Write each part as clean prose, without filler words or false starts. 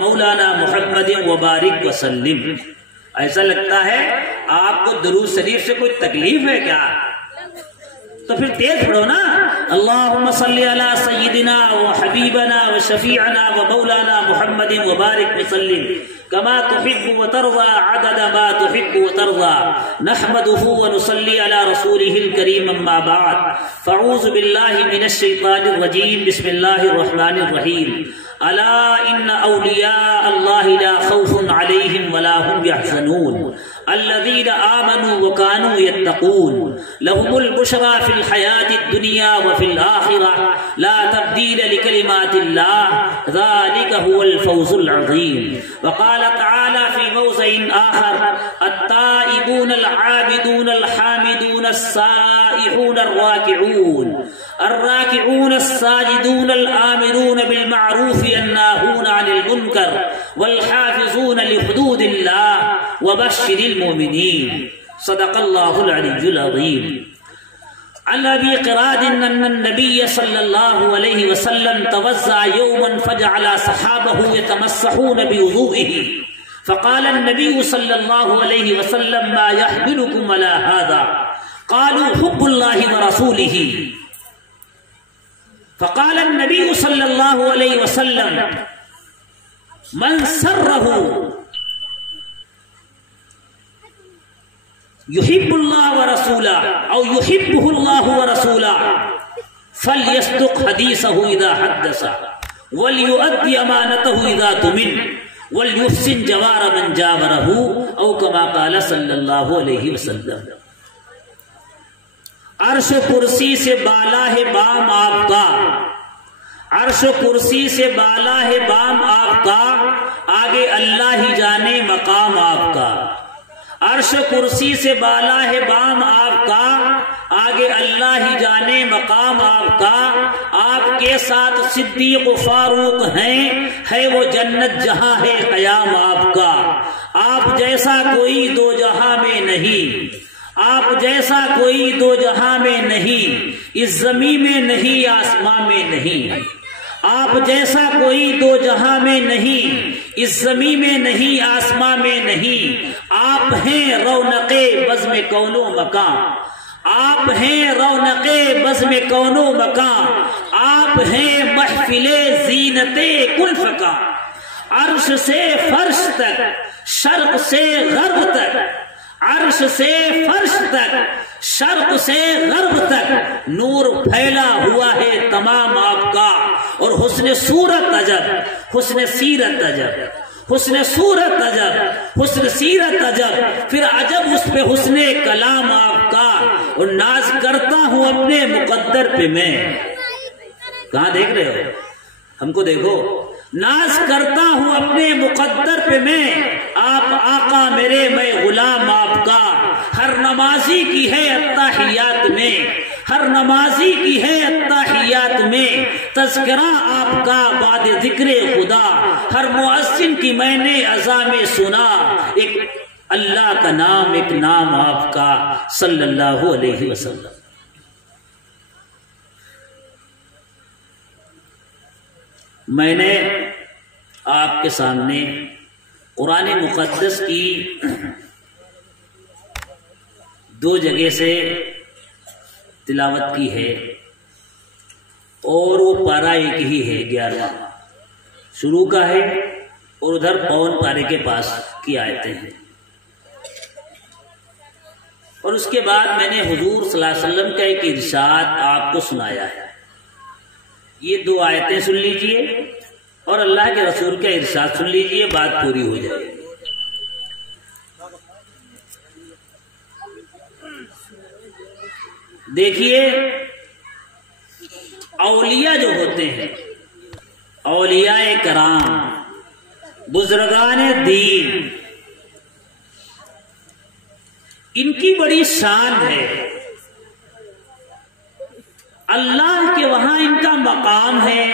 مولانا محمد وبارک وسلم. ایسا لگتا ہے آپ کو درود شریف سے کوئی تکلیف ہے کیا؟ تو پھر تیز پڑھو نا. اللہم صلی علی سیدنا و حبیبنا و شفیعنا و مولانا محمد وبارک وسلم كما تحب وترضى عدد ما تحب وترضى نحمده ونصلي على رسوله الكريم اما بعد فاعوذ بالله من الشيطان الرجيم بسم الله الرحمن الرحيم الا ان اولياء الله لا خوف عليهم ولا هم يحزنون الذين آمنوا وكانوا يتقون لهم البشرى في الحياة الدنيا وفي الآخرة لا تبديل لكلمات الله ذلك هو الفوز العظيم. وقال تعالى في موضع آخر التائبون العابدون الحامدون السائحون الراكعون الساجدون الآمرون بالمعروف الناهون عن المنكر والحافظون لحدود الله وبشر المؤمنين. صدق الله العلي العظيم. عن ابي قراد ان النبي صلى الله عليه وسلم توضأ يوما فجعل صحابه يتمسحون بوضوئه فقال النبي صلى الله عليه وسلم ما يحملكم على هذا؟ قالوا حب الله ورسوله. فقال النبي صلى الله عليه وسلم من سره يحب الله ورسوله او يحبه الله ورسوله فليصدق حديثه اذا حدث وليؤدي امانته اذا تمن وليحسن جوار من جاوره او كما قال صلی اللہ علیہ وسلم. عرش کرسی سے بالا ہے بام آپ کا، عرش کرسی سے بالا ہے بام آپ کا، آگے اللہ ہی جانے مقام آپ کا. عرش کرسی سے بالا ہے بام آپ کا، آگے اللہ ہی جانے مقام آپ کا. آپ کے ساتھ صدیق و فاروق ہیں، ہے وہ جنت جہاں ہے قیام آپ کا. آپ جیسا کوئی دو جہاں میں نہیں، آپ جیسا کوئی دو جہاں میں نہیں، اس زمین میں نہیں آسمان میں نہیں. آپ جیسا کوئی دو جہاں میں نہیں، اس زمین میں نہیں آسمان میں نہیں. آپ ہیں رونق بزم کون و مکان، آپ ہیں رونق بزم کون و مکان، آپ ہیں محفل زینت کل فکان. عرش سے فرش تک، شرق سے غرب تک، عرش سے فرش تک، شرق سے غرب تک نور پھیلا ہوا ہے تمام آپ کا. اور حسن صورت عجب، حسن سیرت عجب، حسن صورت عجب، حسن سیرت عجب، پھر عجب اس پہ حسن کلام آپ کا. اور ناز کرتا ہوں اپنے مقدر پہ میں. کہاں دیکھ رہے ہو؟ ہم کو دیکھو. ناز کرتا ہوں اپنے مقدر پہ میں، آپ آقا میرے میں غلام آپ کا. ہر نمازی کی ہے التحیات میں، ہر نمازی کی ہے التحیات میں تذکرہ آپ کا بعد ذکر خدا. ہر مؤذن کی میں نے اذان میں سنا ایک اللہ کا نام، ایک نام آپ کا صلی اللہ علیہ وسلم. میں نے آپ کے سامنے قرآن مقدس کی دو جگہ سے تلاوت کی ہے، اور وہ پارہ ایک ہی ہے، 11واں شروع کا ہے، اور ادھر پون پارے کے پاس کی آیتیں ہیں. اور اس کے بعد میں نے حضور صلی اللہ علیہ وسلم کا ایک ارشاد آپ کو سنایا ہے. یہ دو آیتیں سن لیجئے اور اللہ کے رسول کا ارشاد سن لیجئے، بات پوری ہو جائے گی. دیکھیے، اولیاء جو ہوتے ہیں، اولیاء کرام، بزرگان دین، ان کی بڑی شان ہے. اللہ کے وہاں ان کا مقام ہے.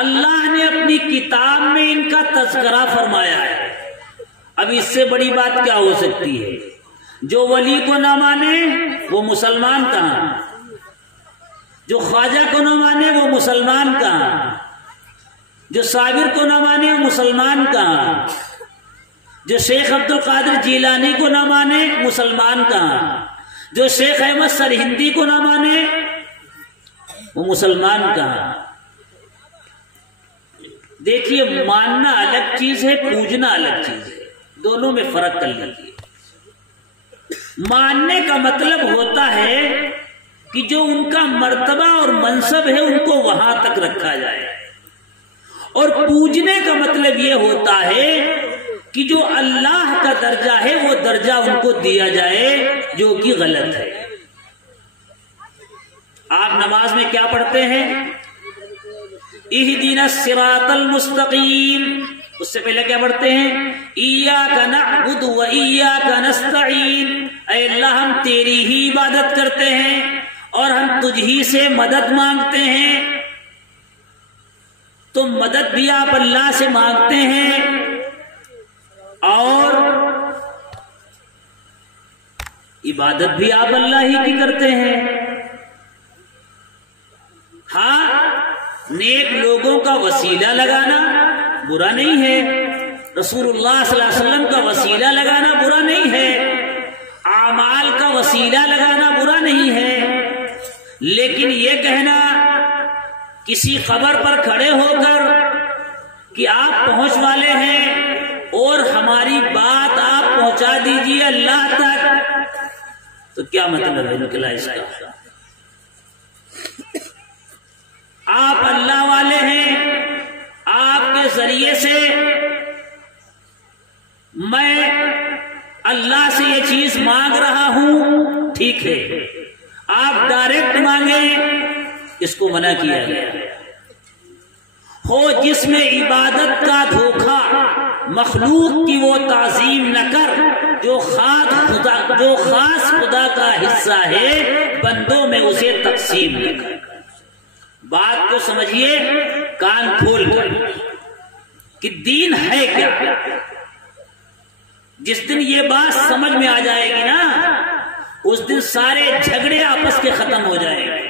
اللہ نے اپنی کتاب میں ان کا تذکرہ فرمایا ہے. اب اس سے بڑی بات کیا ہو سکتی ہے؟ جو ولی کو نہ مانے وہ مسلمان کہاں، جو خواجہ کو نہ مانے وہ مسلمان کہاں، جو صابر کو نہ مانے وہ مسلمان کہاں، جو شیخ عبد القادر جیلانی کو نہ مانے مسلمان کہاں، جو شیخ احمد سرہندی کو نہ مانے وہ مسلمان کہاں۔ دیکھیے ماننا الگ چیز ہے، پوجنا الگ چیز ہے، دونوں میں فرق کر لیجیے۔ ماننے کا مطلب ہوتا ہے کہ جو ان کا مرتبہ اور منصب ہے ان کو وہاں تک رکھا جائے، اور پوجنے کا مطلب یہ ہوتا ہے کہ جو اللہ کا درجہ ہے وہ درجہ ان کو دیا جائے جو کہ غلط ہے۔ آپ نماز میں کیا پڑھتے ہیں؟ اہدنا الصراط المستقیم، اس سے پہلے کیا پڑھتے ہیں؟ ایاک نعبد و ایاک نستعین، اے اللہ ہم تیری ہی عبادت کرتے ہیں اور ہم تجھ ہی سے مدد مانگتے ہیں۔ تو مدد بھی آپ اللہ سے مانگتے ہیں اور عبادت بھی آپ اللہ ہی کی کرتے ہیں۔ ہاں، نیک لوگوں کا وسیلہ لگانا برا نہیں ہے، رسول اللہ صلی اللہ علیہ وسلم کا وسیلہ لگانا برا نہیں ہے، اعمال کا وسیلہ لگانا برا نہیں ہے، لیکن یہ کہنا کسی قبر پر کھڑے ہو کر کہ آپ پہنچ والے ہیں اور ہماری بات آپ پہنچا دیجیے اللہ تک، تو کیا مطلب ہے نکلا اس کا؟ آپ اللہ والے ہیں، آپ کے ذریعے سے میں اللہ سے یہ چیز مانگ رہا ہوں، ٹھیک ہے، آپ ڈائریکٹ مانگیں، اس کو منع کیا گیا ہو جس میں عبادت کا دھوکہ، مخلوق کی وہ تعظیم نہ کر جو خاص خدا کا حصہ ہے، بندوں میں اسے تقسیم نہ کر۔ بات کو سمجھیے کان کھول کر کہ دین ہے کیا۔ جس دن یہ بات سمجھ میں آ جائے گی نا، اس دن سارے جھگڑے آپس کے ختم ہو جائیں گے۔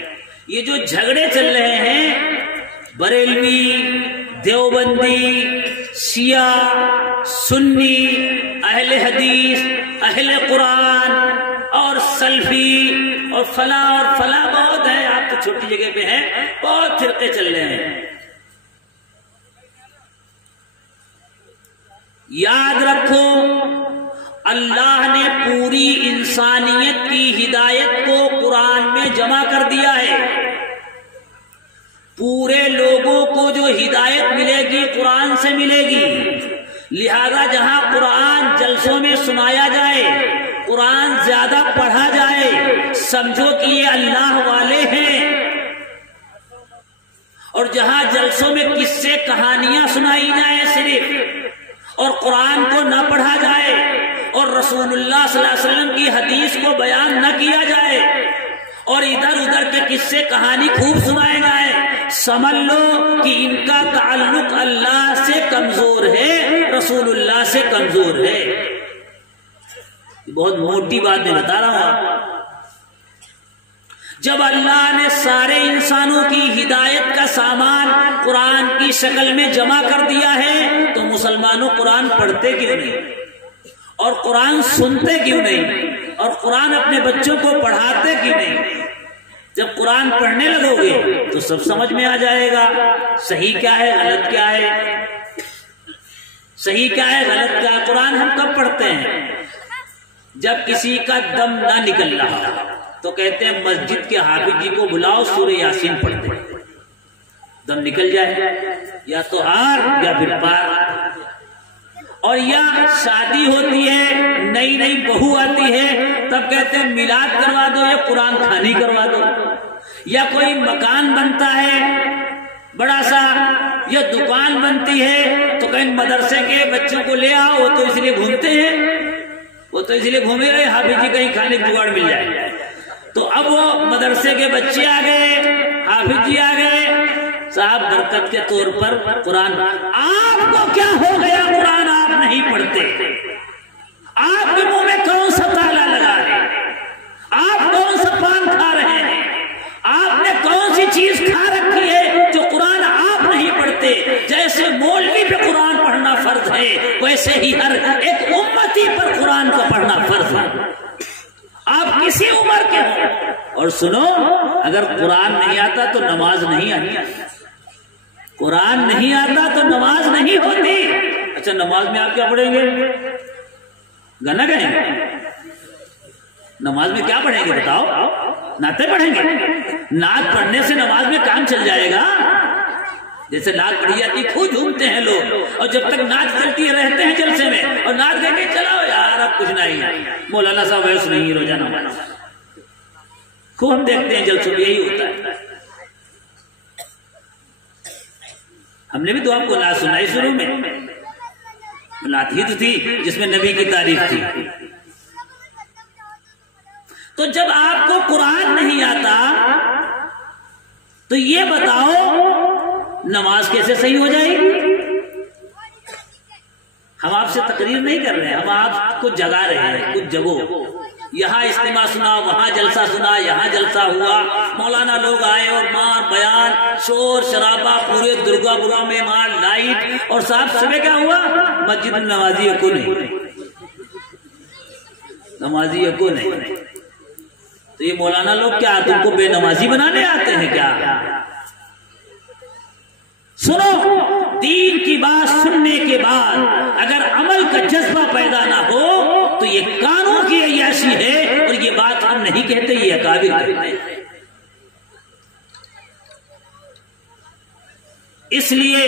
یہ جو جھگڑے چل رہے ہیں، بریلوی، دیوبندی، شیعہ، سنی، اہل حدیث، اہل قرآن اور سلفی اور فلاں بہت ہیں، آپ تو چھوٹی جگہ پہ ہیں، بہت فرقے چل رہے ہیں۔ یاد رکھو اللہ نے پوری انسانیت کی ہدایت کو قرآن میں جمع کر دیا ہے۔ پورے لوگوں کو جو ہدایت ملے گی قرآن سے ملے گی، لہذا جہاں قرآن جلسوں میں سنایا جائے، قرآن زیادہ پڑھا جائے، سمجھو کہ یہ اللہ والے ہیں، اور جہاں جلسوں میں قصے کہانیاں سنائی جائیں صرف، اور قرآن کو نہ پڑھا جائے اور رسول اللہ صلی اللہ علیہ وسلم کی حدیث کو بیان نہ کیا جائے اور ادھر ادھر کے قصے کہانی خوب سنائے جائیں، سمجھ لو کہ ان کا تعلق اللہ سے کمزور ہے، رسول اللہ سے کمزور ہے۔ بہت موٹی بات میں بتا رہا ہوں آپ۔ جب اللہ نے سارے انسانوں کی ہدایت کا سامان قرآن کی شکل میں جمع کر دیا ہے تو مسلمانوں قرآن پڑھتے کیوں نہیں، اور قرآن سنتے کیوں نہیں، اور قرآن اپنے بچوں کو پڑھاتے کیوں نہیں؟ جب قرآن پڑھنے لگو گے تو سب سمجھ میں آ جائے گا صحیح کیا ہے غلط کیا ہے، صحیح کیا ہے غلط کیا ہے۔ قرآن ہم کب پڑھتے ہیں؟ جب کسی کا دم نہ نکل رہا تو کہتے ہیں مسجد کے حافظ جی کو بلاؤ، سورہ یاسین پڑھ دیں، دم نکل جائے، یا تو آر یا پھر پار۔ اور یا شادی ہوتی ہے، نئی نئی بہو آتی ہے، تب کہتے ہیں میلاد کروا دو یا قرآن خوانی کروا دو، یا کوئی مکان بنتا ہے بڑا سا یا دکان بنتی ہے تو کہیں مدرسے کے بچوں کو لے آؤ، وہ تو اس لیے گھومتے ہیں، وہ تو اس لیے گھومے رہے حافظ جی کہیں کھانے کی جگاڑ مل جائے، تو اب وہ مدرسے کے بچے آ گئے، حافظ جی آ گئے، صاحب برکت کے طور پر قرآن۔ آپ کو کیا ہو گیا قرآن آپ نہیں پڑھتے؟ آپ کے منہ میں کون سا تالا لگا ہے؟ آپ کون سا پان کھا رہے ہیں؟ آپ نے کون سی چیز کھا رکھی ہے جو قرآن آپ نہیں پڑھتے؟ جیسے قرآن کا پڑھنا فرض ہے، آپ کسی عمر کے ہوں۔ اور سنو، اگر قرآن نہیں آتا تو نماز نہیں آتی، قرآن نہیں آتا تو نماز نہیں ہوتی۔ اچھا نماز میں آپ کیا پڑھیں گے؟ گانا گائیں گے؟ نماز میں کیا پڑھیں گے بتاؤ؟ نعتیں پڑھیں گے؟ نعت پڑھنے سے نماز میں کام چل جائے گا؟ جیسے نعت پڑھی جاتی خوب جھومتے ہیں لوگ، اور جب تک نعت چلتی رہتے ہیں جلسے میں، اور نعت کہہ کے چلاؤ یار اب کچھ نہیں، مولانا صاحب ایسے نہیں روزانہ خوب ہم دیکھتے ہیں جلسوں میں یہی ہوتا ہے۔ ہم نے بھی تو آپ کو نعت سنائی شروع میں، نعت ہی تو تھی جس میں نبی کی تعریف تھی۔ تو جب آپ کو قرآن نہیں آتا تو یہ بتاؤ نماز کیسے صحیح ہو جائے گی؟ ہم آپ سے تقریر نہیں کر رہے ہیں، ہم آپ کو جگا رہے ہیں، کچھ جگو۔ یہاں اجتماع سنا، وہاں جلسہ سنا، یہاں جلسہ ہوا، مولانا لوگ آئے اور مار بیان، شور شرابہ، پورے درگاپورہ میں مار لائٹ، اور صاحب صبح کیا ہوا؟ مسجد میں نمازی کو نہیں، نمازی کو نہیں۔ تو یہ مولانا لوگ کیا تم کو بے نمازی بنانے آتے ہیں کیا؟ سنو، دین کی بات سننے کے بعد اگر عمل کا جذبہ پیدا نہ ہو تو یہ قانون کی عیاشی ہے، اور یہ بات ہم نہیں کہتے، یہ اکابر کہتے ہیں۔ اس لیے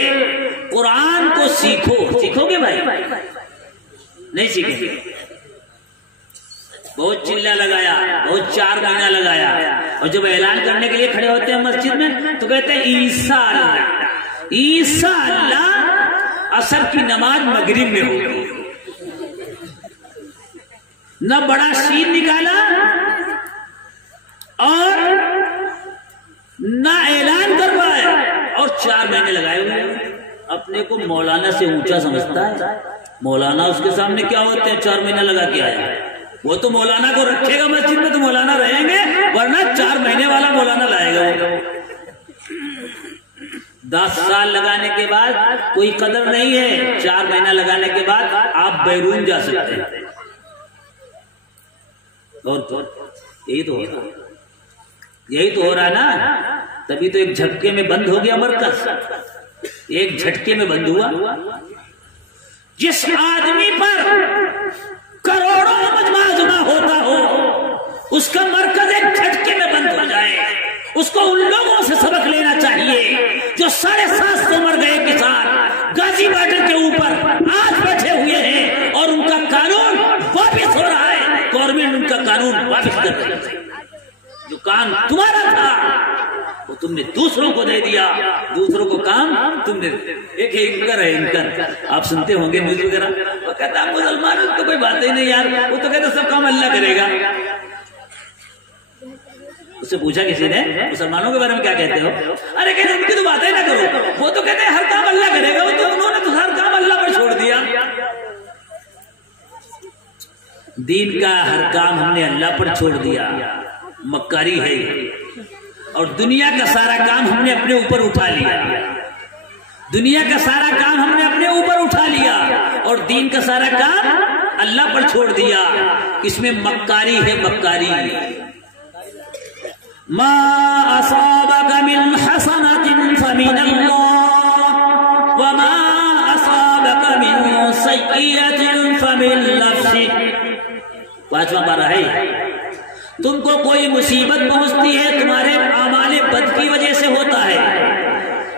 قرآن کو سیکھو۔ سیکھو گے بھائی؟ نہیں سیکھیں گے؟ بہت چلا لگایا، بہت 4 مہینہ لگایا، اور جب اعلان کرنے کے لیے کھڑے ہوتے ہیں مسجد میں تو کہتے ہیں عیسیٰ اللہ، عیسیٰ اللہ، عصر کی نماز مغرب میں ہوگی۔ نہ بڑا شین نکالا اور نہ اعلان کروایا، اور 4 مہینے لگائے ہوئے۔ اپنے کو مولانا سے اونچا سمجھتا ہے، مولانا اس کے سامنے کیا ہوتے ہیں؟ 4 مہینے لگا کے آیا۔ وہ تو مولانا کو رکھے گا مسجد میں تو مولانا رہیں گے، ورنہ 4 مہینے والا مولانا لائے گا۔ 10 سال لگانے کے بعد کوئی قدر نہیں ہے، 4 مہینہ لگانے کے بعد آپ بیرون جا سکتے ہیں۔ اور یہی تو ہو رہا، یہی تو ہو رہا نا، تبھی تو ایک جھٹکے میں بند ہو گیا مرکز، ایک جھٹکے میں بند ہوا۔ جس آدمی پر کروڑوں مجمع جمع ہوتا ہو، اس کا مرکز ایک جھٹکے میں بند ہو جائے، اس کو ان لوگوں سے سبق لینا چاہیے جو 750 مر گئے کسان غازی بارڈر کے اوپر آج بیٹھے ہوئے ہیں، اور ان کا قانون واپس ہو رہا ہے، گورنمنٹ ان کا قانون واپس کر رہی ہے۔ جو کام تمہارا تھا وہ تم نے دوسروں کو دے دیا، دوسروں کو کام تم نے۔ ایک اینکر ہے، اینکر آپ سنتے ہوں گے نیوز وغیرہ، وہ کہتا ہے مسلمانوں کو کوئی بات ہی نہیں یار، وہ تو کہتا سب کام اللہ کرے گا۔ اس سے پوچھا کسی نے مسلمانوں کے بارے میں کیا کہتے ہو؟ ارے کہتے ان کی تو باتیں نہ کرو، وہ تو کہتے ہیں ہر کام اللہ کرے گا، وہ تو انہوں نے تو ہر کام اللہ پر چھوڑ دیا۔ دین کا ہر کام ہم نے اللہ پر چھوڑ دیا، مکاری ہے، اور دنیا کا سارا کام ہم نے اپنے اوپر اٹھا لیا، دنیا کا سارا کام ہم نے اپنے اوپر اٹھا لیا، اور دین کا سارا کام اللہ پر چھوڑ دیا۔ اس میں مکاری ہے، مکاری۔ ما اصابك من حسنة فمن الله وما اصابك من سيئة فمن نفسك۔ 5واں پارہ ہے، تم کو کوئی مصیبت پہنچتی ہے تمہارے اعمال بد کی وجہ سے ہوتا ہے،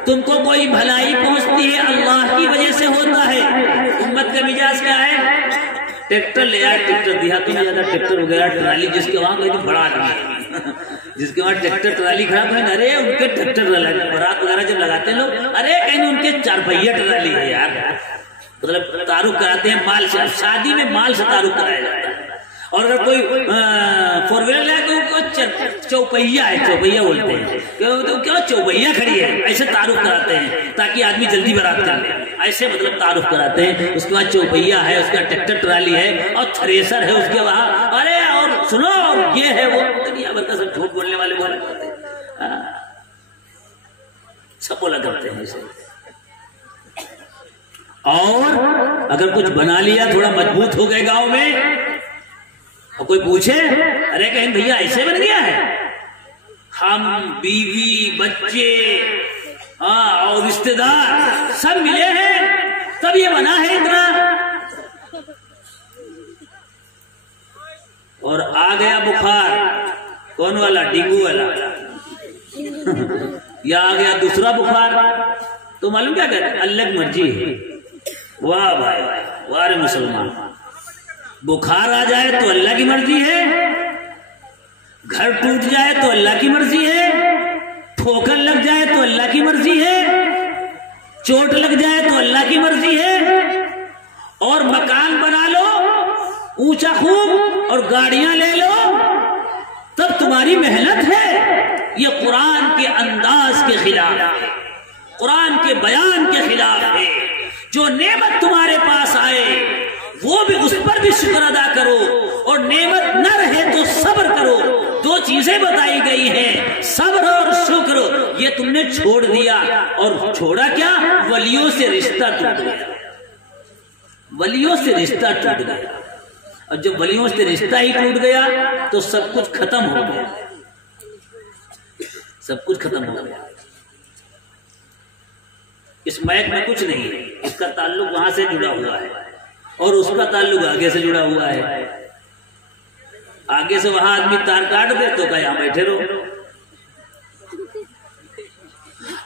تم کو کوئی بھلائی پہنچتی ہے اللہ کی وجہ سے ہوتا ہے۔ امت کا مزاج کیا ہے؟ ٹریکٹر لے آئے، ٹریکٹر دیہاتوں میں زیادہ ٹریکٹر وغیرہ ٹرالی، جس کے وہاں کوئی بڑا آدمی، جس کے وہاں ٹریکٹر ٹرالی خراب ہے، ارے ان کے ٹریکٹر برات وغیرہ جب لگاتے ہیں لوگ، ارے کہیں ان کے 4 پہیہ ٹرالی ہے یار، مطلب تعارف کراتے ہیں مال سے۔ شادی میں مال سے تعارف کرایا جاتا ہے، اور اگر کوئی 4 ویلر ہے تو چوپہیا ہے، چوپہیا بولتے ہیں، کیوں چوپہیا کھڑی ہے، ایسے تعارف کراتے ہیں تاکہ آدمی جلدی برات کر لے، ایسے مطلب تعارف کراتے ہیں۔ اس کے بعد چوپہیا ہے، اس کا ٹریکٹر ٹرالی ہے، اور تھریسر ہے اس کے وہاں، ارے اور سنو اور یہ ہے وہ، دنیا بھر کا سب جھوٹ بولنے والے بولا کرتے ہیں، سب بولا کرتے ہیں اسے۔ اور اگر کچھ بنا لیا تھوڑا مضبوط ہو گئے گاؤں میں اور کوئی پوچھے ارے کہیں بھیا ایسے بن گیا ہے، ہم بیوی بچے اور رشتے دار سب ملے ہیں تب یہ بنا ہے اتنا، اور آ گیا بخار کون والا، ڈینگو والا یا آ گیا دوسرا بخار، تو معلوم کیا کہتے ہیں اللہ کی مرضی ہے۔ واہ بھائی واہ رے مسلمان، بخار آ جائے تو اللہ کی مرضی ہے، گھر ٹوٹ جائے تو اللہ کی مرضی ہے، ٹھوکر لگ جائے تو اللہ کی مرضی ہے، چوٹ لگ جائے تو اللہ کی مرضی ہے، اور مکان بنا لو اونچا خوب اور گاڑیاں لے لو تب تمہاری محنت ہے، یہ قرآن کے انداز کے خلاف ہے، قرآن کے بیان کے خلاف ہے۔ جو نعمت تمہارے پاس آئے وہ بھی اس پر بھی شکر ادا کرو، اور نعمت نہ رہے تو صبر کرو۔ دو چیزیں بتائی گئی ہیں، صبر اور شکر، یہ تم نے چھوڑ دیا، اور چھوڑا کیا؟ ولیوں سے رشتہ ٹوٹ گیا، ولیوں سے رشتہ ٹوٹ گیا، اور جب ولیوں سے رشتہ ہی ٹوٹ گیا تو سب کچھ ختم ہو گیا، سب کچھ ختم ہو گیا۔ اس میک میں کچھ نہیں ہے، اس کا تعلق وہاں سے جڑا ہوا ہے اور اس کا تعلق آگے سے جڑا ہوا ہے، آگے سے وہاں آدمی تار کاٹ دے تو کہ یہاں بیٹھے رہو۔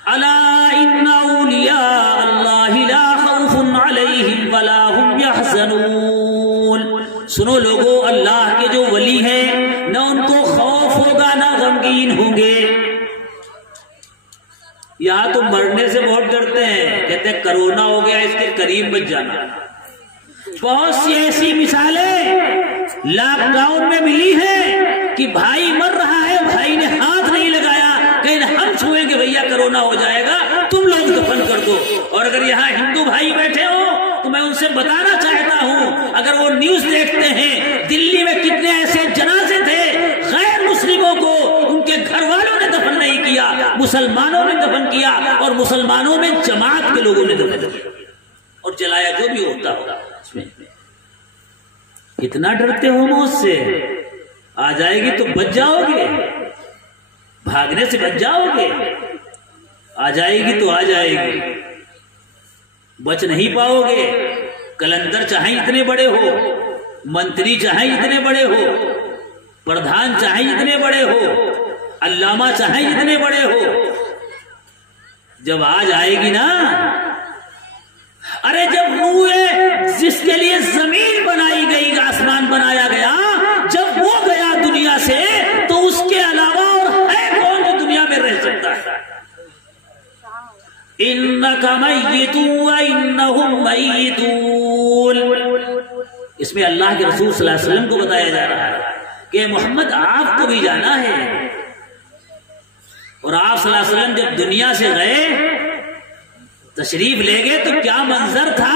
الا ان اولیاء اللہ لا خوف علیہم ولا هم يحزنون، سنو لوگو اللہ کے جو ولی ہیں نہ ان کو خوف ہوگا نہ غمگین ہوں گے۔ یہاں تو مرنے سے بہت ڈرتے ہیں، کہتے ہیں کرونا ہو گیا اس کے قریب بچ جانا۔ بہت سی ایسی مثالیں لاک ڈاؤن میں ملی ہیں کہ بھائی مر رہا ہے، بھائی نے ہاتھ نہیں لگایا کہ ہم چھوئیں گے بھیا کرونا ہو جائے گا، تم لوگ دفن کر دو۔ اور اگر یہاں ہندو بھائی بیٹھے ہو تو میں ان سے بتانا چاہتا ہوں، اگر وہ نیوز دیکھتے ہیں دلی میں کتنے ایسے جنازے تھے غیر مسلموں کو ان کے گھر والوں نے دفن نہیں کیا، مسلمانوں نے دفن کیا، اور مسلمانوں میں جماعت کے لوگوں نے دفن کیا اور جلایا، جو بھی ہوتا ہوگا۔ اتنا ڈرتے ہو موت سے، آ جائے گی تو بچ جاؤ گے، بھاگنے سے بچ جاؤ گے، آ جائے گی تو آ جائے گی، بچ نہیں پاؤ گے۔ کلندر چاہیں اتنے بڑے ہو، منتری چاہیں اتنے بڑے ہو، پردھان چاہیں اتنے بڑے ہو، علامہ چاہیں اتنے بڑے ہو، جب آ جائے گی نا، ارے جب روح جس کے لیے زمین بنائی گئی، آسمان بنایا گیا، جب وہ گیا دنیا سے تو اس کے علاوہ اور ہے کون جو دنیا میں رہ سکتا ہے؟ انک میت وانہم میتون، اس میں اللہ کے رسول صلی اللہ علیہ وسلم کو بتایا جا رہا ہے کہ محمد آپ کو بھی جانا ہے، اور آپ صلی اللہ علیہ وسلم جب دنیا سے گئے تشریف لے گئے تو کیا منظر تھا،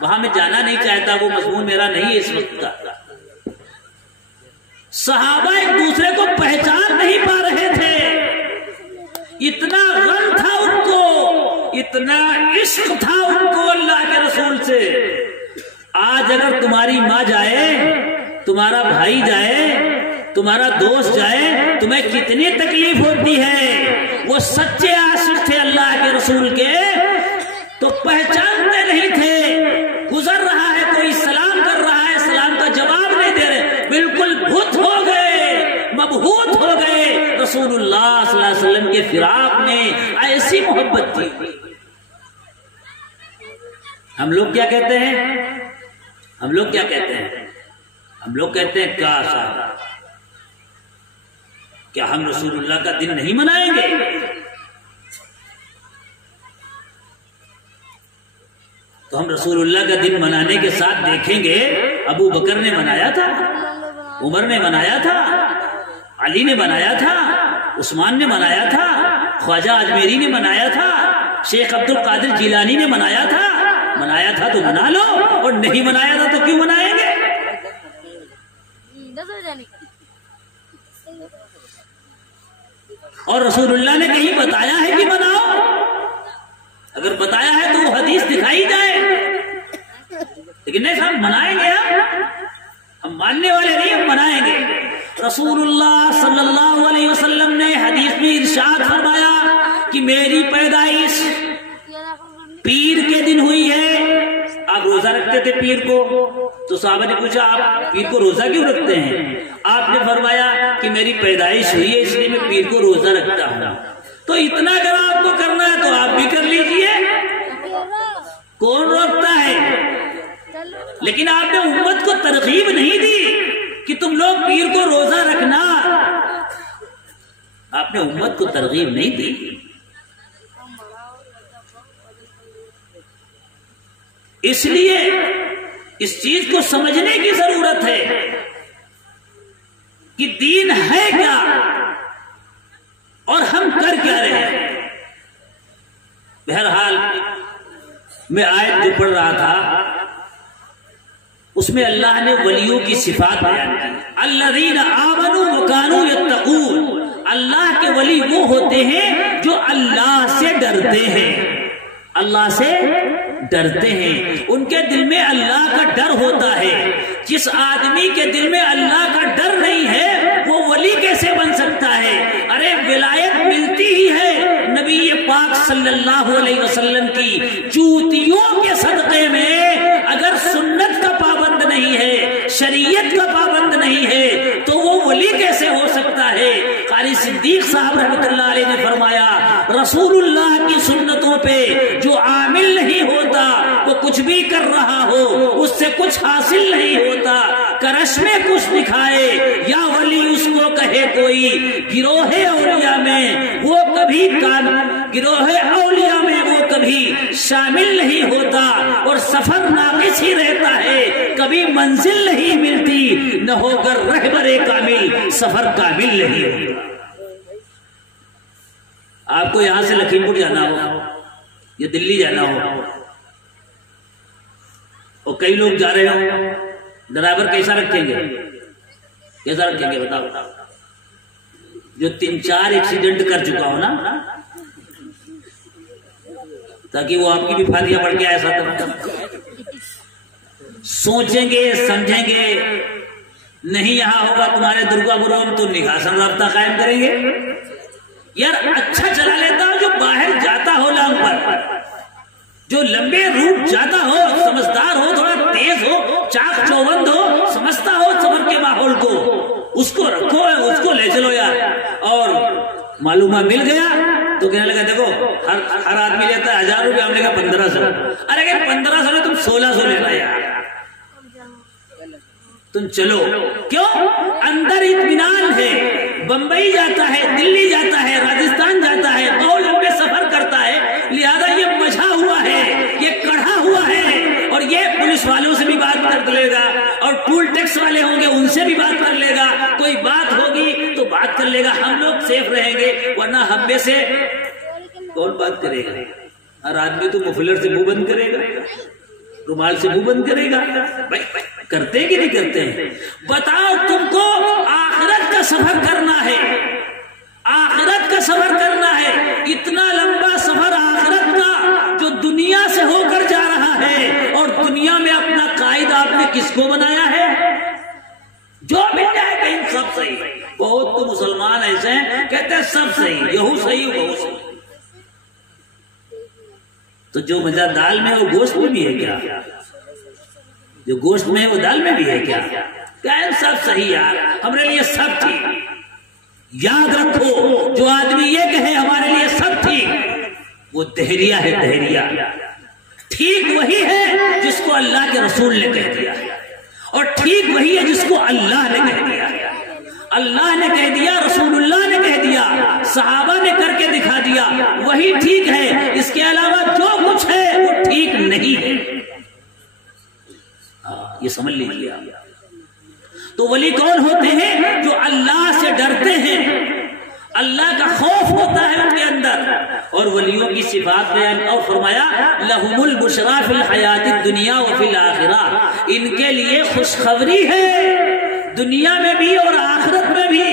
وہاں میں جانا نہیں چاہتا، وہ مضمون میرا نہیں ہے اس وقت کا۔ صحابہ ایک دوسرے کو پہچان نہیں پا رہے تھے، اتنا غم تھا ان کو، اتنا عشق تھا ان کو اللہ کے رسول سے۔ آج اگر تمہاری ماں جائے، تمہارا بھائی جائے، تمہارا دوست جائے، تمہیں کتنی تکلیف ہوتی ہے۔ وہ سچے عاشق تھے اللہ کے رسول کے تو پہچانتے نہیں تھے، گزر رہا ہے کوئی سلام کر رہا ہے، سلام کا جواب نہیں دے رہے، بالکل بھوت ہو گئے، مبہوت ہو گئے۔ رسول اللہ صلی اللہ علیہ وسلم کے فراق میں ایسی محبت تھی۔ ہم لوگ کیا کہتے ہیں، ہم لوگ کیا کہتے ہیں، ہم لوگ کہتے ہیں کیا ہم رسول اللہ کا دن نہیں منائیں گے؟ تو ہم رسول اللہ کا دن منانے کے ساتھ دیکھیں گے ابو بکر نے منایا تھا، عمر نے منایا تھا، علی نے منایا تھا، عثمان نے منایا تھا، خواجہ اجمیری نے منایا تھا، شیخ عبد القادر جیلانی نے منایا تھا۔ منایا تھا تو منا لو، اور نہیں منایا تھا تو کیوں منائیں گے؟ اور رسول اللہ نے کہیں بتایا ہے کہ مناؤ؟ اگر بتایا ہے تو وہ حدیث دکھائی جائے، لیکن نہیں ہم منائیں گے، ہم ماننے والے نہیں، ہم منائیں گے۔ رسول اللہ صلی اللہ علیہ وسلم نے حدیث میں ارشاد فرمایا کہ میری پیدائش پیر کے دن ہوئی ہے۔ آپ روزہ رکھتے تھے پیر کو، تو صحابہ نے پوچھا آپ پیر کو روزہ کیوں رکھتے ہیں؟ آپ نے فرمایا کہ میری پیدائش ہوئی ہے اس لیے میں پیر کو روزہ رکھتا ہوں۔ تو اتنا اگر آپ کو کرنا ہے تو آپ بھی کر لیجئے، کون روکتا ہے؟ لیکن آپ نے امت کو ترغیب نہیں دی کہ تم لوگ پیر کو روزہ رکھنا، آپ نے امت کو ترغیب نہیں دی۔ اس لیے اس چیز کو سمجھنے کی ضرورت ہے کہ دین ہے کیا اور ہم کر کیا رہے ہیں۔ بہرحال میں آیت جو پڑھ رہا تھا اس میں اللہ نے ولیوں کی صفات بیان کی، الذین آمنوا وکانوا یتقون، اللہ کے ولی وہ ہوتے ہیں جو اللہ سے ڈرتے ہیں، اللہ سے ڈرتے ہیں، ان کے دل میں اللہ کا ڈر ہوتا ہے۔ جس آدمی کے دل میں اللہ کا ڈر نہیں ہے وہ ولی کیسے بن سکتا ہے؟ ارے ولایت ملتی ہی ہے نبی پاک صلی اللہ علیہ وسلم کی جوتیوں کے صدقے میں۔ اگر سنت کا پابند نہیں ہے، شریعت کا پابند نہیں ہے تو وہ ولی کیسے ہو سکتا ہے؟ قاری صدیق صاحب رحمۃ اللہ علیہ نے فرمایا رسول اللہ کی سنتوں پہ جو عامل نہیں ہوتا وہ کچھ بھی کر رہا ہو اس سے کچھ حاصل نہیں ہوتا، کرش میں کچھ دکھائے یا ولی اس کو کہے کوئی، گروہ اولیاء میں وہ کبھی شامل نہیں ہوتا اور سفر ناقص ہی رہتا ہے، کبھی منزل نہیں ملتی، نہ ہو کر رہبر کامل سفر کامل نہیں ہوتا۔ آپ کو یہاں سے لکھیم پور جانا ہو یا دلی جانا ہو اور کئی لوگ جا رہے ہوں، ڈرائیور کیسا رکھیں گے؟ کیسا رکھیں گے بتاؤ؟ جو 3-4 ایکسیڈنٹ کر چکا ہو نا، تاکہ وہ آپ کی بھی فاتحہ پڑھ کے ایسا سوچیں گے سمجھیں گے، نہیں یہاں ہوگا تمہارے درگا پور تو نگاہ سے رابطہ قائم کریں گے۔ یار اچھا چلا لیتا ہو جو باہر جاتا ہو لانگ پر، جو لمبے روٹ جاتا ہو، سمجھدار ہو، تھوڑا تیز ہو، چاق چوبند ہو، سمجھتا ہو سفر کے ماحول کو، اس کو رکھو، اس کو لے چلو یار۔ اور معلومہ مل گیا تو کہنے لگا دیکھو ہر آدمی لیتا ہے 1000 روپے، ہم لے گا 1500۔ ارے کہ 1500 میں تم 1600 لینا یار، تم چلو۔ کیوں؟ اندر اطمینان ہے۔ بمبئی جاتا ہے، دلی جاتا ہے، راجستھان جاتا ہے، بہت لمبے سفر کرتا ہے، لہذا یہ مجھا ہوا ہے، یہ کڑھا ہوا ہے، اور یہ پولیس والوں سے بھی بات کر لے گا، اور ٹول ٹیکس والے ہوں گے ان سے بھی بات کر لے گا، کوئی بات ہوگی تو بات کر لے گا، ہم لوگ سیف رہیں گے، ورنہ ہم میں سے کون بات کرے گا؟ ہر آدمی تو مفلر سے منہ بند کرے گا، رومال سے منہ بند کرے گا۔ کرتے کہ نہیں کرتے ہیں؟ بتاؤ تم کو آخرت کا سفر کرنا ہے، آخرت کا سفر کرنا ہے، اتنا لمبا سفر آخرت کا جو دنیا سے ہو کر جا رہا ہے، اور دنیا میں اپنا قائد آپ نے کس کو بنایا ہے؟ جو مل جائے کہیں سب صحیح۔ بہت تو مسلمان ایسے ہیں کہتے ہیں سب صحیح، یہو صحیح وہ صحیح۔ تو جو مزہ دال میں وہ گوشت میں بھی ہے کیا؟ جو گوشت میں ہے وہ دال میں بھی ہے کیا؟ کہیں سب صحیح یار، ہمارے لیے سب ٹھیک۔ یاد رکھو جو آدمی یہ کہے ہمارے لیے سب ٹھیک، وہ دہریہ ہے، دہریہ۔ ٹھیک وہی ہے جس کو اللہ کے رسول نے کہہ دیا، اور ٹھیک وہی ہے جس کو اللہ نے کہہ دیا۔ اللہ نے کہہ دیا، رسول اللہ نے کہہ دیا، صحابہ نے کر کے دکھا دیا، وہی ٹھیک ہے۔ اس کے علاوہ جو کچھ ہے وہ ٹھیک نہیں ہے۔ یہ سمجھ لیجیے آپ۔ تو ولی کون ہوتے ہیں؟ جو اللہ سے ڈرتے ہیں، اللہ کا خوف ہوتا ہے ان کے اندر۔ اور ولیوں کی صفات بیان اور فرمایا لہم البشریٰ فی الحیات الدنیا وفی الآخرہ، ان کے لیے خوشخبری ہے دنیا میں بھی اور آخرت میں بھی۔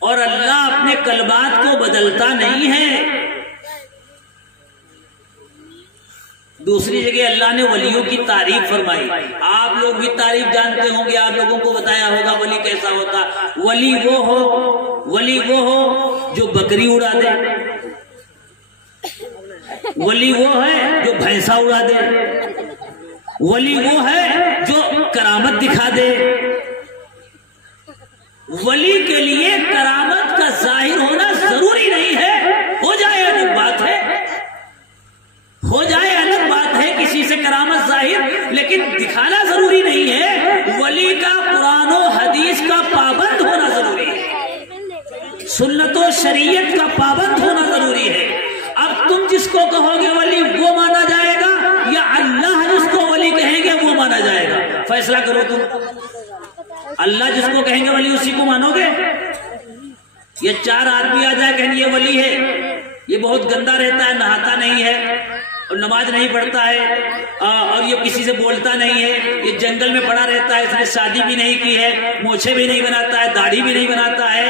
اور اللہ اپنے کلمات کو بدلتا نہیں ہے۔ دوسری جگہ اللہ نے ولیوں کی تعریف فرمائی. آپ لوگ بھی تعریف جانتے ہوں گے, آپ لوگوں کو بتایا ہوگا ولی کیسا ہوتا. ولی وہ ہو جو بکری اڑا دے, ولی وہ ہے جو بھینسا اڑا دے, ولی وہ ہے جو کرامت دکھا دے. ولی کے لیے کرامت کا ظاہر ہونا ضروری نہیں ہے, ہو جائے الگ بات ہے, ہو جائے الگ بات ہے کسی سے کرامت ظاہر, لیکن دکھانا ضروری نہیں ہے. ولی کا قرآن و حدیث کا پابند ہونا ضروری ہے, سنت و شریعت کا پابند ہونا ضروری ہے. اب تم جس کو کہو گے ولی وہ مانا جائے گا, یا اللہ جس کو ولی کہیں گے وہ مانا جائے گا؟ فیصلہ کرو تم. اللہ جس کو کہیں گے ولی اسی کو مانو گے؟ یہ 4 آدمی آ جائے کہیں یہ ولی ہے, یہ بہت گندا رہتا ہے, نہاتا نہیں ہے اور نماز نہیں پڑھتا ہے, اور یہ کسی سے بولتا نہیں ہے, یہ جنگل میں پڑا رہتا ہے, اس نے شادی بھی نہیں کی ہے, مونچھیں بھی نہیں بناتا ہے, داڑھی بھی نہیں بناتا ہے,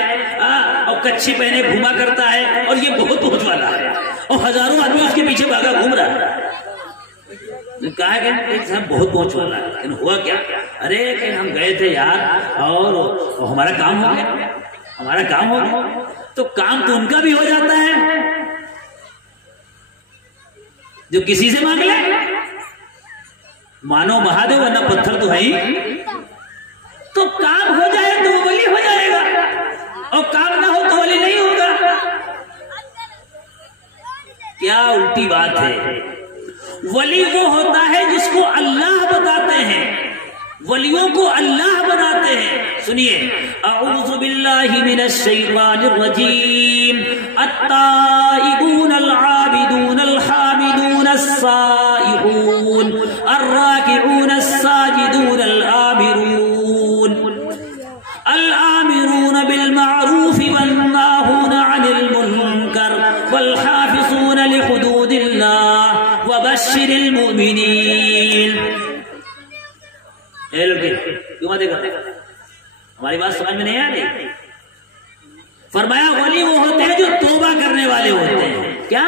اور کچھی پہنے گھوما کرتا ہے, اور یہ بہت پہنچ والا ہے, اور ہزاروں آدمی اس کے پیچھے بھاگا گھوم رہا ہے. کہا کہ بہت پہنچ والا ہے, لیکن ہوا کیا؟ ارے کہ ہم گئے تھے یار اور ہمارا کام ہو گیا, ہمارا کام ہو گیا. تو کام تو ان کا بھی ہو جاتا ہے جو کسی سے مانگ لے. مانو مہادیو ورنہ پتھر تو ہے ہی, تو کام ہو جائے تو وہ ولی ہو جائے گا, اور کام نہ ہو تو ولی نہیں ہوگا. کیا الٹی بات ہے. ولی وہ ہوتا ہے جس کو اللہ بتاتے ہیں, ولیوں کو اللہ بناتے ہیں. سنیے, اعوذ باللہ من الشیطان الرجیم, التائبون العابدون الحامدون السائحون الراکعون الساجدون الآمرون بالمعروف والناهون عن المنکر والحافظون لحدود اللہ وبشر المؤمنین. کیوں دیکھا ہماری بات سمجھ میں نہیں آ رہی؟ فرمایا ولی وہ ہوتے ہیں جو توبہ کرنے والے ہوتے ہیں. کیا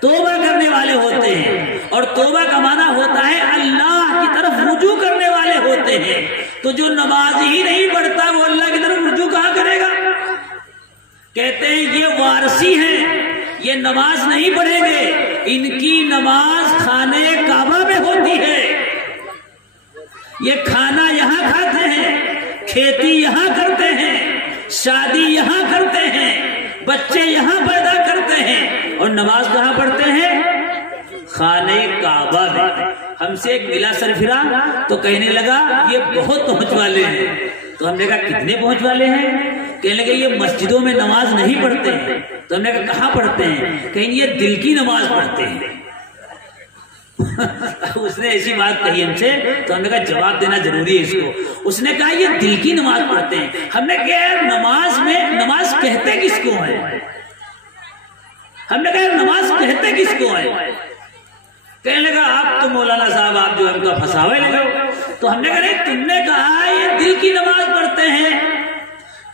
توبہ کرنے والے ہوتے ہیں, اور توبہ کا معنی ہوتا ہے اللہ کی طرف رجوع کرنے والے ہوتے ہیں. تو جو نماز ہی نہیں پڑھتا وہ اللہ کی طرف رجوع کہاں کرے گا؟ کہتے ہیں یہ وارثی ہیں, یہ نماز نہیں پڑھیں گے, ان کی نماز خانے کعبہ میں ہوتی ہے, یہ کھانا یہاں کھاتے ہیں, کھیتی یہاں کرتے ہیں, شادی یہاں کرتے ہیں, بچے یہاں پیدا کرتے ہیں, اور نماز کہاں پڑھتے ہیں؟ خانے کعبہ میں. ہم سے ایک ملا سرفراں تو کہنے لگا یہ بہت پہنچ والے ہیں. تو ہم نے کہا کتنے پہنچ والے ہیں؟ کہنے لگے یہ مسجدوں میں نماز نہیں پڑھتے ہیں. تو ہم نے کہا کہاں پڑھتے ہیں؟ کہیں یہ دل کی نماز پڑھتے ہیں. اس نے ایسی بات کہی ہم سے, تو ہم نے کہا جواب دینا ضروری ہے اس کو. اس نے کہا یہ دل کی نماز پڑھتے ہیں. ہم نے کہا نماز میں نماز کہتے کس کو ہے؟ ہم نے کہا نماز کہتے کس کو ہے؟ کہنے لگا آپ تو مولانا صاحب آپ جو ہم کا پھنساوے لگے. تو ہم نے کہا نہیں, تم نے کہا یہ دل کی نماز پڑھتے ہیں,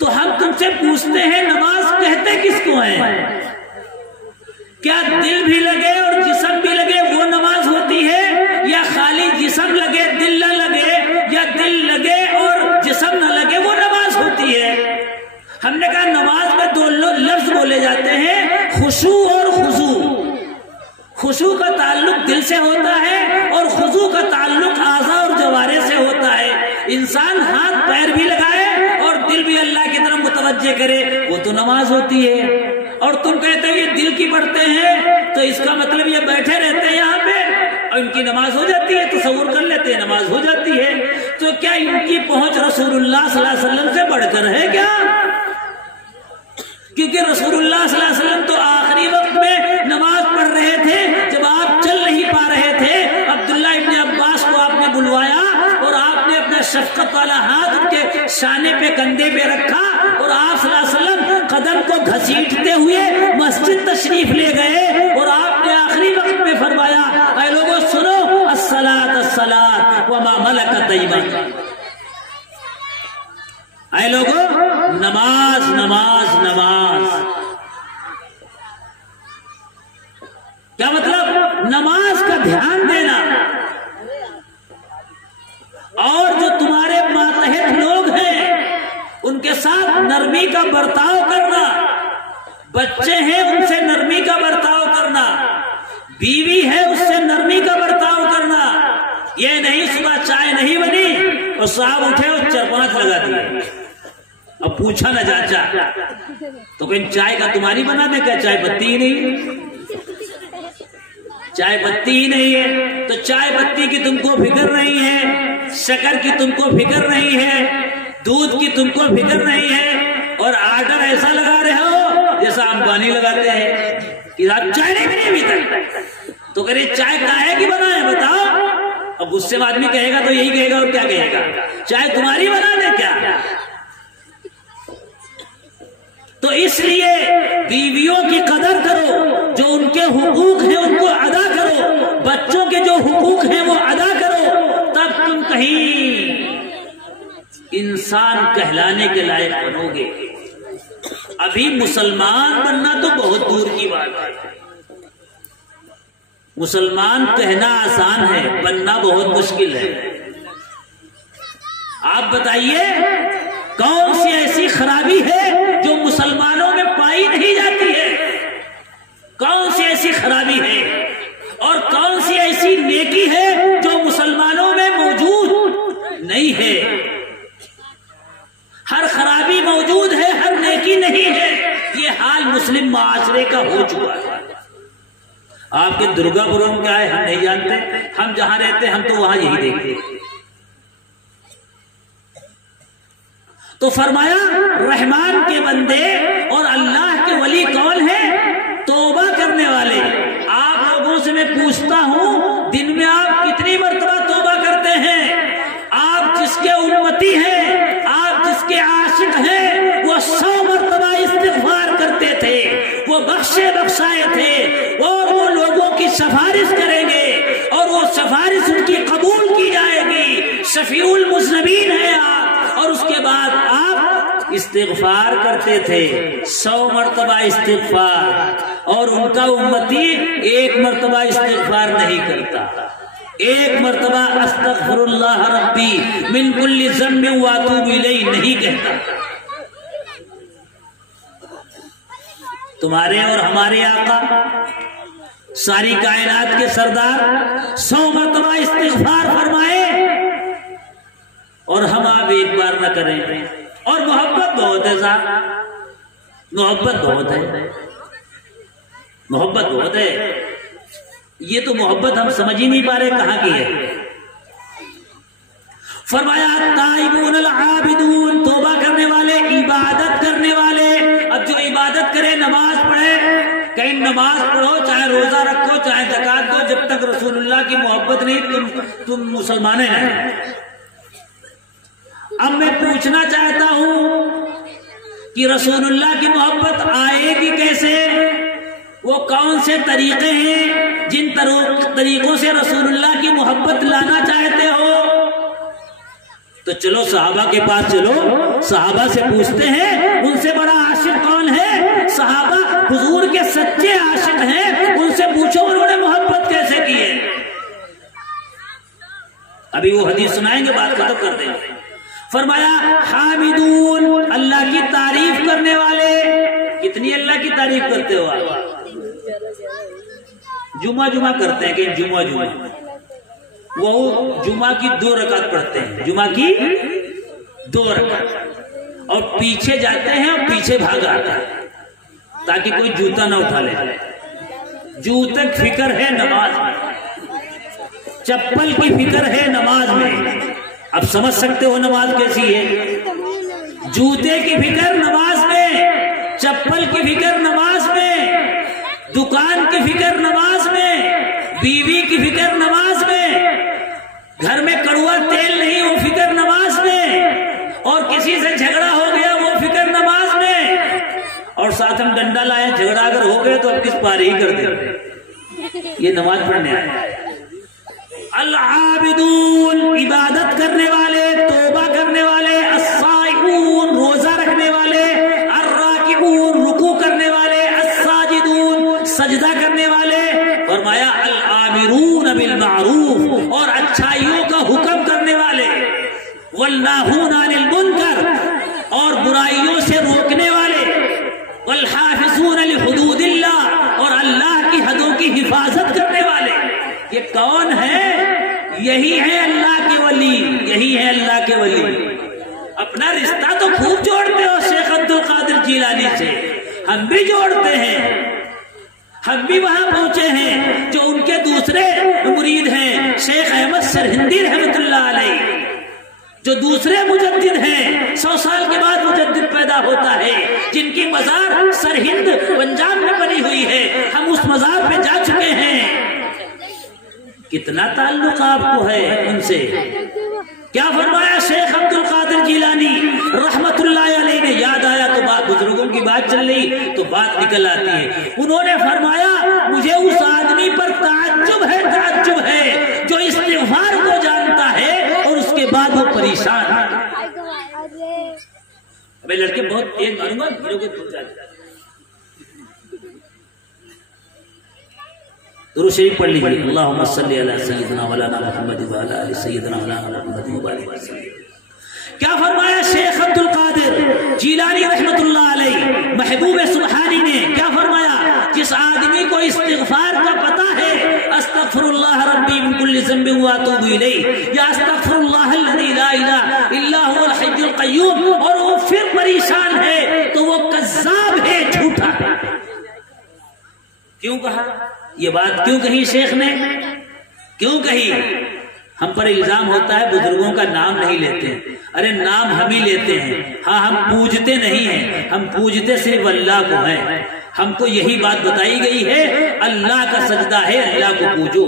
تو ہم تم سے پوچھتے ہیں نماز کہتے کس کو ہے؟ کیا دل بھی لگے اور جسم بھی لگے وہ نماز ہوتی ہے, یا خالی جسم لگے دل نہ لگے, یا دل لگے اور جسم نہ لگے وہ نماز ہوتی ہے؟ ہم نے کہا نماز میں 2 لفظ بولے جاتے ہیں, خشوع اور خضوع. خشوع کا تعلق دل سے ہوتا ہے اور خضوع کا تعلق اعضاء اور جوارح سے ہوتا ہے. انسان ہاتھ پیر بھی لگائے اور دل بھی اللہ کی طرف متوجہ کرے وہ تو نماز ہوتی ہے. اور تم کہتے ہیں یہ دل کی پڑھتے ہیں, تو اس کا مطلب یہ بیٹھے رہتے ہیں یہاں پہ اور ان کی نماز ہو جاتی ہے, تصور کر لیتے ہیں نماز ہو جاتی ہے. تو کیا ان کی پہنچ رسول اللہ صلی اللہ علیہ وسلم سے بڑھ کر ہے کیا؟ کیونکہ رسول اللہ صلی اللہ علیہ وسلم تو آخری وقت میں نماز پڑھ رہے تھے جب آپ چل نہیں پا رہے تھے. عبداللہ ابن عباس کو آپ نے بلوایا اور آپ نے اپنا شفقت والا ہاتھ ان کے شانے پہ کندھے پہ رکھا, اور آپ صلی اللہ علیہ وسلم قدم کو گھسیٹتے ہوئے مسجد تشریف لے گئے, اور آپ نے آخری وقت میں فرمایا اے لوگوں سنو, الصلاۃ الصلاۃ وما ملکت ایمانکم. اے لوگوں نماز نماز نماز. کیا مطلب؟ نماز کا دھیان بچے ہیں ان سے نرمی کا برتاؤ کرنا، بیوی ہے اس سے نرمی کا برتاؤ کرنا، یہ نہیں صبح چائے نہیں بنی اور صاحب اٹھے اور 4-5 لگا دیے، اب پوچھا نہ چاچا تو کہ چائے کا تمہاری بنا دے کیا؟ چائے پتی ہی نہیں، چائے پتی ہی نہیں ہے، تو چائے پتی کی تم کو فکر نہیں ہے، شکر کی تم کو فکر نہیں ہے، دودھ کی تم کو فکر نہیں ہے، اور آرڈر ایسا لگا رہے ہو جیسا امبانی لگاتے ہیں کہ آپ چائے نہیں بنی ابھی تک، تو کہے چائے کاہے کی بنا ہے بتاؤ؟ اب غصے میں آدمی کہے گا تو یہی کہے گا اور کیا کہے گا؟ چائے تمہاری بنا دے کیا؟ تو اس لیے بیویوں کی قدر کرو، جو ان کے حقوق ہیں ان کو ادا کرو، بچوں کے جو حقوق ہیں وہ ادا کرو، تب تم کہیں انسان کہلانے کے لائق بنو گے۔ ابھی مسلمان بننا تو بہت دور کی بات ہے، مسلمان کہنا آسان ہے، بننا بہت مشکل ہے۔ آپ بتائیے کون سی ایسی خرابی ہے جو مسلمانوں میں پائی نہیں جاتی ہے؟ کون سی ایسی خرابی ہے اور کون سی ایسی نیکی ہے جو مسلمانوں میں موجود نہیں ہے؟ ہر خرابی موجود ہے، ہر نیکی نہیں ہے، یہ حال مسلم معاشرے کا ہو چکا ہے۔ آپ کے درگا پورم کیا ہے ہم نہیں جانتے، ہم جہاں رہتے ہم تو وہاں یہی دیکھتے۔ تو فرمایا رحمان کے بندے اور اللہ کے ولی کون ہیں؟ توبہ کرنے والے۔ آپ لوگوں سے میں پوچھتا ہوں دن میں آپ کتنی مرتبہ توبہ کرتے ہیں؟ آپ جس کے امتی ہیں، آپ جس کے عاشق ہیں، وہ 100 مرتبہ استغفار کرتے تھے، وہ بخشے بخشائے تھے، اور وہ لوگوں کی سفارش کریں گے اور وہ سفارش ان کی قبول کی جائے گی۔ شفیع المذنبین ہیں آپ، اور اس کے بعد آپ استغفار کرتے تھے 100 مرتبہ استغفار، اور ان کا امتی 1 مرتبہ استغفار نہیں کرتا، 1 مرتبہ استغفر اللہ ربی من کل ذنب واتوب الیہ نہیں کہتا۔ تمہارے اور ہمارے آقا ساری کائنات کے سردار 100 مرتبہ استغفار فرمائے، اور ہم آپ 1 بار نہ کریں، اور محبت بہت ہے صاحب، محبت بہت ہے، محبت بہت ہے، یہ تو محبت ہم سمجھ ہی نہیں پا رہے کہاں کی ہے۔ فرمایا التائبون العابدون، توبہ کرنے والے، عبادت کرنے والے۔ اب جو عبادت کرے، نماز پڑھے، کہیں نماز پڑھو، چاہے روزہ رکھو، چاہے زکات دو، جب تک رسول اللہ کی محبت نہیں تم مسلمان ہیں۔ اب میں پوچھنا چاہتا ہوں کہ رسول اللہ کی محبت آئے گی کیسے؟ وہ کون سے طریقے ہیں جن طریقوں سے رسول اللہ کی محبت لانا چاہتے ہو؟ تو چلو صحابہ کے پاس چلو، صحابہ سے پوچھتے ہیں ان سے بڑا عاشق کون ہے؟ صحابہ حضور کے سچے عاشق ہیں، ان سے پوچھو انہوں نے محبت کیسے کی ہے۔ ابھی وہ حدیث سنائیں گے، بات ختم کر دیں۔ فرمایا حامدون، اللہ کی تعریف کرنے والے۔ کتنی اللہ کی تعریف کرتے ہو آپ؟ جمعہ کرتے ہیں کہ جمعہ وہ جمعہ کی 2 رکعت پڑھتے ہیں، جمعہ کی 2 رکعت، اور پیچھے جاتے ہیں اور پیچھے بھاگ آتے ہیں تاکہ کوئی جوتا نہ اٹھا لے۔ جوتے کی فکر ہے نماز میں، چپل کی فکر ہے نماز میں۔ اب سمجھ سکتے ہو نماز کیسی ہے؟ جوتے کی فکر نماز میں، چپل کی فکر نماز میں، دکان کی فکر نماز میں، بیوی کی فکر نماز میں، گھر میں کڑوا تیل نہیں وہ فکر نماز میں، اور کسی سے جھگڑا ہو گیا وہ فکر نماز میں، اور ساتھ ہم ڈنڈا لائے، جھگڑا اگر ہو گئے تو اب کس پار ہی کر دیں، یہ نماز پڑھنے آئے۔ العابدون، عبادت کرنے والے، توبہ کرنے والے، الصائمون، روزہ رکھنے والے، الراکعون، رکوع کرنے والے، الساجدون، سجدہ کرنے والے۔ فرمایا الآمرون بالمعروف، اور اچھائیوں کا حکم کرنے والے، والناہون عن المنکر، اور برائیوں سے روکنے والے، والحافظون کہ کون ہے؟ یہی ہے اللہ کے ولی، یہی ہے اللہ کے ولی۔ اپنا رشتہ تو خوب جوڑتے ہو شیخ عبد القادر جیلانی سے، ہم بھی جوڑتے ہیں، ہم بھی وہاں پہنچے ہیں۔ جو ان کے دوسرے مرید ہیں شیخ احمد سرہندی رحمت اللہ علیہ، جو دوسرے مجدد ہیں، 100 سال کے بعد مجدد پیدا ہوتا ہے، جن کی مزار سرہند پنجاب میں بنی ہوئی ہے، ہم اس مزار پہ جا چکے ہیں۔ کتنا تعلق آپ کو ہے ان سے؟ کیا فرمایا شیخ عبد القادر جیلانی رحمت اللہ علیہ نے؟ یاد آیا تو بات، بزرگوں کی بات چل رہی تو بات نکل آتی ہے۔ انہوں نے فرمایا مجھے اس آدمی پر تعجب ہے، تعجب ہے جو استغفار کو جانتا ہے اور اس کے بعد وہ پریشان ہے۔ میں لڑکے بہت تیز مانوں گا، درود شریف پڑھ لیجیے۔ اللہم صلی علی سیدنا مولانا محمد وعلی آل سیدنا مولانا محمد وبارک وسلم۔ کیا فرمایا شیخ عبد القادر جیلانی رحمت اللہ علیہ؟ محبوب سبحانی نے کیا فرمایا؟ جس آدمی کو استغفار کا پتہ ہے، استغفر اللہ ربی من کل ذنب واتوب الیہ، یا استغفر اللہ الذی لا الہ الا هو الحی القیوم، اور وہ پھر پریشان ہے تو وہ کذاب ہے، جھوٹا ہے۔ کیوں کہا یہ بات؟ کیوں کہی شیخ نے؟ کیوں کہی؟ ہم پر الزام ہوتا ہے بزرگوں کا نام نہیں لیتے ہیں۔ ارے نام ہم ہی لیتے ہیں، ہاں ہم پوجتے نہیں ہیں، ہم پوجتے صرف اللہ کو ہیں۔ ہم کو یہی بات بتائی گئی ہے، اللہ کا سجدہ ہے، اللہ کو پوجو،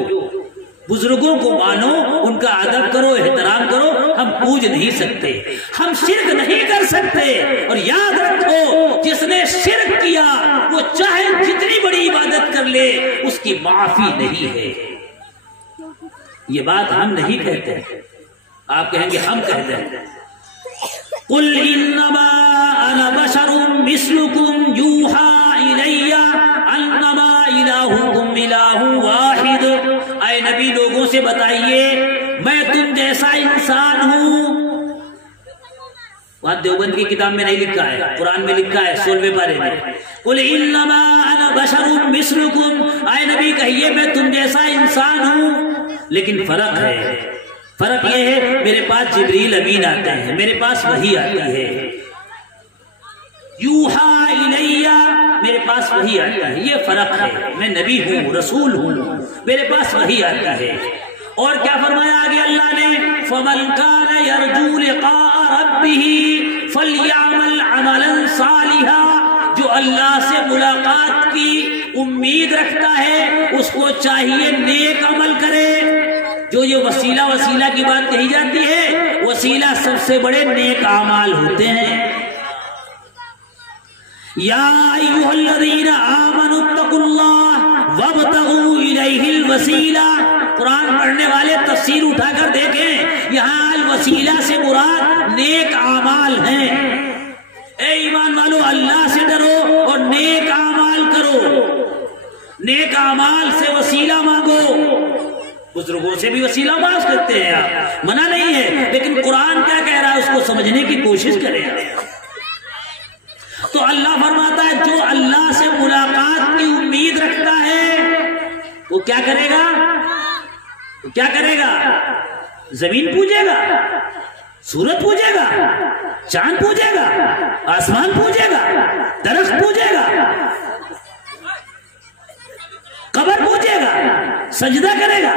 بزرگوں کو مانو، ان کا ادب کرو، احترام کرو۔ ہم پوج نہیں سکتے، ہم شرک نہیں کر سکتے۔ اور یاد رکھو جس نے شرک کیا وہ چاہے جتنی بڑی عبادت کر لے اس کی معافی نہیں ہے۔ یہ بات ہم نہیں کہتے، آپ کہیں گے ہم کہتے ہیں۔ قل انما انا بشر مثلکم یوحی الی انما الہکم الہ واحد۔ اے نبی لوگوں سے بتائیے میں تم جیسا انسان ہوں۔ وہاں دیوبند کی کتاب میں نہیں لکھا ہے، قرآن میں لکھا ہے 16ویں پارے میں، قل انما انا بشر مثلکم، اے نبی کہیے میں تم جیسا انسان ہوں۔ لیکن فرق ہے، فرق یہ ہے میرے پاس جبریل امین آتے ہیں، میرے پاس وحی آتی ہے، یوحا الیہ، میرے پاس وحی آتا ہے، یہ فرق ہے۔ میں نبی ہوں، رسول ہوں، میرے پاس وحی آتا ہے۔ اور کیا فرمایا آگے اللہ نے؟ فَمَنْ كَانَ يَرْجُو لِقَاءَ رَبِّهِ فَلْيَعْمَلْ عَمَلًا صَالِحًا، جو اللہ سے ملاقات کی امید رکھتا ہے اس کو چاہیے نیک عمل کرے۔ جو یہ وسیلہ کی بات کہی جاتی ہے، وسیلہ سب سے بڑے نیک اعمال ہوتے ہیں۔ یا ایھا الذین آمنوا اتقوا اللہ وابتغوا الیہ الوسیلہ۔ قرآن پڑھنے والے تفسیر اٹھا کر دیکھیں، یہاں الوسیلہ سے مراد نیک اعمال ہیں۔ اے ایمان والو اللہ سے ڈرو اور نیک اعمال کرو، نیک اعمال سے وسیلہ مانگو۔ بزرگوں سے بھی وسیلہ مانگ سکتے ہیں آپ، منع نہیں ہے، لیکن قرآن کیا کہہ رہا ہے اس کو سمجھنے کی کوشش کریں۔ تو اللہ فرماتا ہے جو اللہ سے ملاقات کی امید رکھتا ہے وہ کیا کرے گا؟ کیا کرے گا؟ زمین پوجے گا، سورج پوجے گا، چاند پوجے گا، آسمان پوجے گا، درخت پوجے گا، قبر پوجے گا، سجدہ کرے گا۔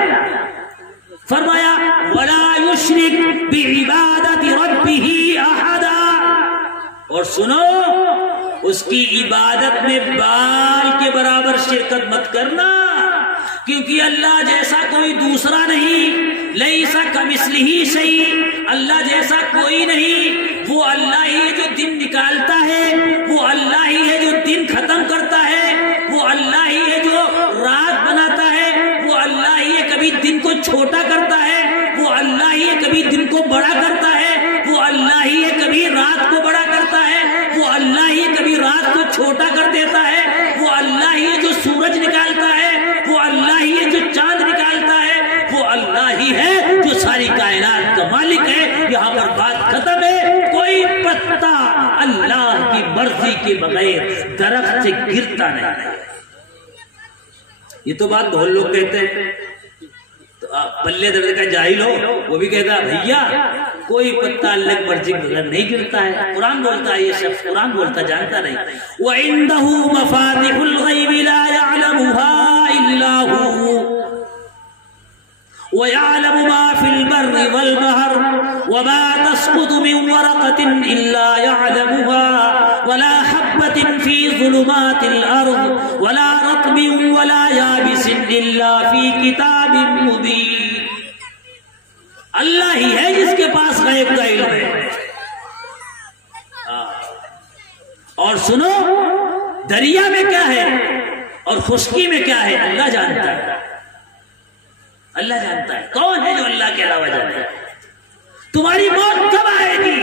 فرمایا وَلَا يُشْرِكْ بِعِبَادَةِ رَبِّهِ أَحَدًا، اور سنو اس کی عبادت میں بال کے برابر شرکت مت کرنا، کیونکہ اللہ جیسا کوئی دوسرا نہیں، لیس کمثلہ شیء، اللہ جیسا کوئی نہیں۔ وہ اللہ ہی ہے جو دن نکالتا ہے، وہ اللہ ہی ہے جو دن ختم کرتا ہے، وہ اللہ ہی ہے جو رات بناتا ہے، وہ اللہ ہی ہے کبھی دن کو چھوٹا کرتا ہے، وہ اللہ ہی ہے کبھی دن کو بڑا کرتا ہے، وہ اللہ ہی ہے کبھی رات کو بڑا کرتا ہے، وہ اللہ ہی ہے کبھی رات کو چھوٹا کر دیتا ہے، وہ اللہ ہی ہے جو سورج نکالتا ہے، وہ اللہ ہی ہے جو چاند نکالتا ہے، وہ اللہ ہی ہے جو ساری کائنات کا مالک ہے۔ یہاں پر بات ختم ہے۔ کوئی پتا اللہ کی مرضی کے بغیر درخت سے گرتا نہیں۔ یہ تو بات بہت لوگ کہتے ہیں بلے درد کا جاہل ہو وہ بھی کہے گا بھیا کوئی پتا اللہ کی مرضی بغیر نہیں گرتا ہے. قرآن بولتا ہے، یہ شخص قرآن بولتا جانتا نہیں. وَعِندَهُ مَفَاتِحُ الْغَيْبِ لَا يَعْلَمُهَا إِلَّا هُوَ وَيَعْلَمُ مَا فِي الْبَرِّ وَالْبَحْرِ وَمَا تَسْقُطُ مِنْ وَرَقَةٍ إِلَّا يَعْلَمُهَا وَلَا حَبَّةٍ فِي ظُلُمَاتِ الْأَرْضِ وَلَا رَطْبٍ وَلَا يَابِسٍ إِلَّا فِي كِتَابٍ مُبِينٍ. اللہ ہی ہے جس کے پاس غیب کا علم ہے. اور سنو، دریا میں کیا ہے اور خشکی میں کیا ہے اللہ جانتا ہے. اللہ جانتا ہے. کون ہے جو اللہ کے علاوہ جانتا ہے؟ تمہاری موت کب آئے گی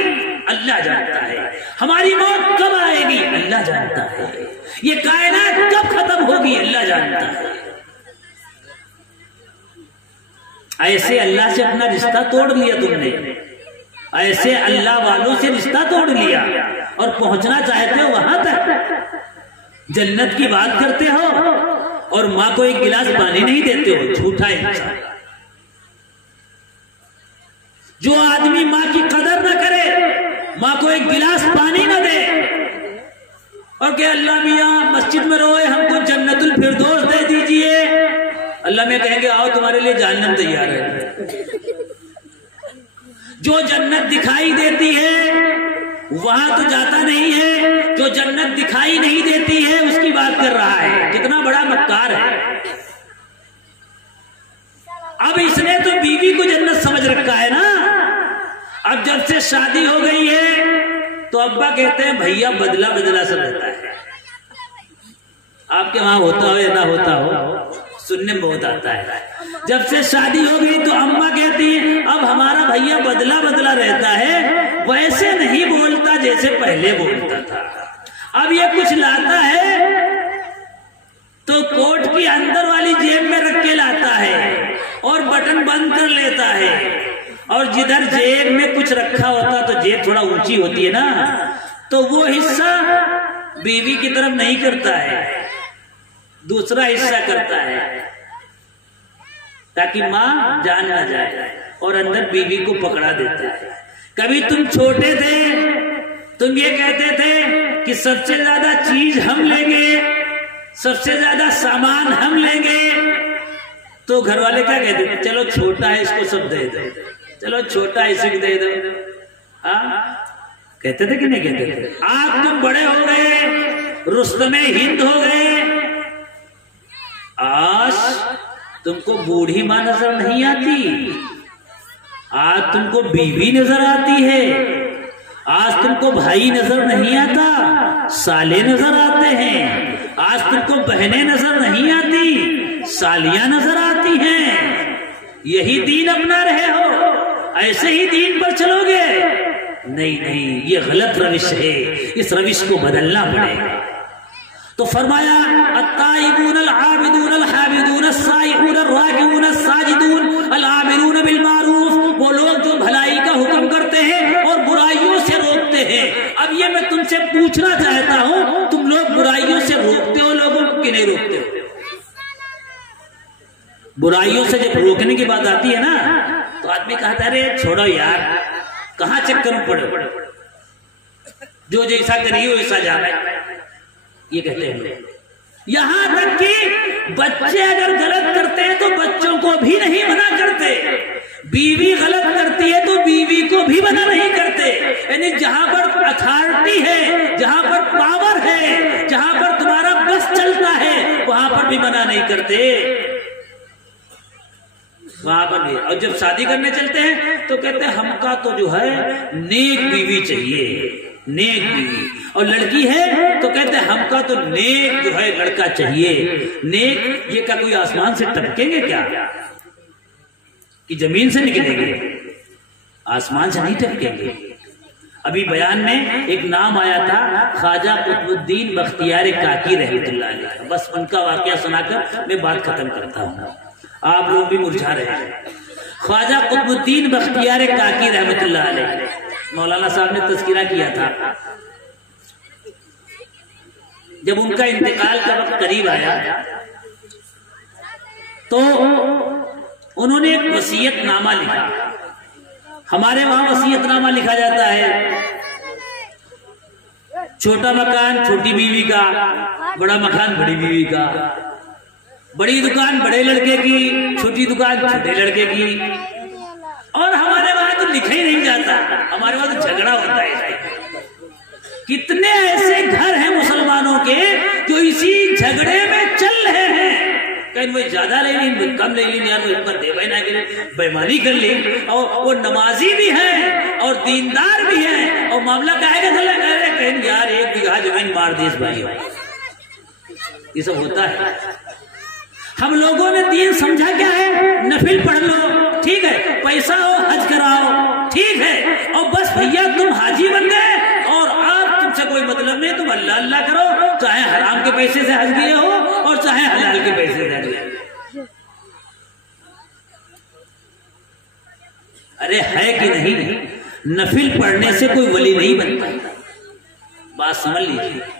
اللہ جانتا ہے. ہماری موت کب آئے گی اللہ جانتا ہے. یہ کائنات کب ختم ہوگی اللہ جانتا ہے. ایسے اللہ سے اپنا رشتہ توڑ لیا تم نے، ایسے اللہ والوں سے رشتہ توڑ لیا اور پہنچنا چاہتے ہو وہاں تک. جنت کی بات کرتے ہو اور ماں کو ایک گلاس پانی نہیں دیتے ہو. جھوٹا انسان. جو آدمی ماں کی قدر نہ کرے، ماں کو ایک گلاس پانی نہ دے اور کہ اللہ میاں مسجد میں روئے ہم کو جنت الفردوس دے دیجئے، اللہ میں کہیں گے آؤ تمہارے لیے جہنم تیار ہے. جو جنت دکھائی دیتی ہے وہاں تو جاتا نہیں ہے، جو جنت دکھائی نہیں دیتی ہے اس کی بات کر رہا ہے. کتنا بڑا مکار ہے. اب اس نے تو بیوی کو جنت سمجھ رکھا ہے نا. اب جب سے شادی ہو گئی ہے تو ابا کہتے ہیں بھیا بدلہ بدلہ سب رہتا ہے. آپ کے وہاں ہوتا ہو یا نہ ہوتا ہو، سننے میں بہت آتا ہے. جب سے شادی ہو گئی تو اماں کہتی ہیں اب ہمارا بھیا بدلہ بدلہ رہتا ہے، ویسے نہیں بولتا جیسے پہلے بولتا تھا. اب یہ کچھ لاتا ہے تو کوٹ کی اندر والی جیب میں رکھ کے لاتا ہے اور بٹن بند کر لیتا ہے، اور جدھر جیب میں کچھ رکھا ہوتا تو جیب تھوڑا اونچی ہوتی ہے نا، تو وہ حصہ بیوی کی طرف نہیں کرتا ہے، دوسرا حصہ کرتا ہے تاکہ ماں جان نہ جائے، اور اندر بیوی کو پکڑا دیتا ہے. کبھی تم چھوٹے تھے تم یہ کہتے تھے کہ سب سے زیادہ چیز ہم لیں گے، سب سے زیادہ سامان ہم لیں گے، تو گھر والے کیا کہتے تھے؟ چلو چھوٹا ہے اس کو سب دے دو، چلو چھوٹا ہے اسے دے دو. کہتے تھے کہ نہیں کہتے تھے؟ آپ تم بڑے ہو گئے، رستم ہند ہو گئے، آج تم کو بوڑھی ماں نظر نہیں آتی، آج تم کو بیوی نظر آتی ہے، آج تم کو بھائی نظر نہیں آتا، سالے نظر آتے ہیں. آج تم کو بہنیں نظر نہیں آتی، سالیاں نظر آتی ہیں. یہی دین اپنا رہے ہو، ایسے ہی دین پر چلو گے؟ نہیں نہیں، یہ غلط روش ہے، اس روش کو بدلنا پڑے گا. تو فرمایا التائبون العابدون الحامدون السائحون الراکعون الساجدون العاملون بالمعروف، وہ لوگ جو بھلائی کا حکم کرتے ہیں اور برائیوں سے روکتے ہیں. اب یہ میں تم سے پوچھنا چاہتا ہوں، تم لوگ برائیوں سے روکتے ہو لوگوں کو کہ نہیں روکتے ہو؟ برائیوں سے جب روکنے کی بات آتی ہے نا تو آدمی کہتا ہے ارے چھوڑو یار، کہاں چکر میں پڑو، جو جیسا کریے ویسا جانا ہے، یہ کہتے ہیں. یہاں تک کہ بچے اگر غلط کرتے ہیں تو بچوں کو بھی نہیں منع کرتے، بیوی غلط کرتی ہے تو بیوی کو بھی منع نہیں کرتے. یعنی جہاں پر اتھارٹی ہے، جہاں پر پاور ہے، جہاں پر تمہارا بس چلتا ہے وہاں پر بھی منع نہیں کرتے، وہاں پر بھی. اور جب شادی کرنے چلتے ہیں تو کہتے ہیں ہم کا تو جو ہے نیک بیوی چاہیے، نیک بیوی. اور لڑکی ہے تو کہتے ہیں ہم کا تو نیک جو ہے لڑکا چاہیے. نیک یہ کیا کوئی آسمان سے ٹپکیں گے کیا کہ زمین سے نکلیں گے؟ آسمان سے نہیں ٹپکیں گے. ابھی بیان میں ایک نام آیا تھا خواجہ قطب الدین بختیار کاکی رحمۃ اللہ علیہ. بس ان کا واقعہ سنا کر میں بات ختم کرتا ہوں، آپ لوگ بھی مرجھا رہے ہیں. خواجہ قطب الدین بختیار کاکی رحمۃ اللہ علیہ، مولانا صاحب نے تذکرہ کیا تھا. جب ان کا انتقال کا وقت قریب آیا تو انہوں نے ایک وصیت نامہ لکھا. ہمارے وہاں وصیت نامہ لکھا جاتا ہے چھوٹا مکان چھوٹی بیوی کا، بڑا مکان بڑی بیوی کا، بڑی دکان بڑے لڑکے کی، چھوٹی دکان چھوٹے لڑکے کی. اور ہمارے وہاں تو لکھا ہی نہیں جاتا، ہمارے وہاں تو جھگڑا ہوتا ہے. کتنے ایسے گھر ہیں مسلمانوں کے جو اسی جھگڑے میں چل رہے ہیں. کہیں وہ زیادہ لے لیں کم لے لیں، یار وہ اتنا دے بھائی نہ کرے، بےمانی کر لی. اور وہ نمازی بھی ہیں اور دیندار بھی ہیں، اور معاملہ کہے گا چلے گا کہیں یار 1 بیگھہ زمین مار دی اس بھائی. یہ سب ہوتا ہے. ہم لوگوں نے دین سمجھا کیا ہے؟ نفل پڑھ لو ٹھیک ہے، پیسہ ہو حج کراؤ ٹھیک ہے، اور بس بھیا تم حاجی بن گئے اور آپ تم سے کوئی مطلب نہیں، تم اللہ اللہ کرو، چاہے حرام کے پیسے سے حج کیے ہو اور چاہے حلال کے پیسے سے حج کیے. ارے ہے کہ نہیں؟ نفل پڑھنے سے کوئی ولی نہیں بنتا. بات سمجھ لیجیے.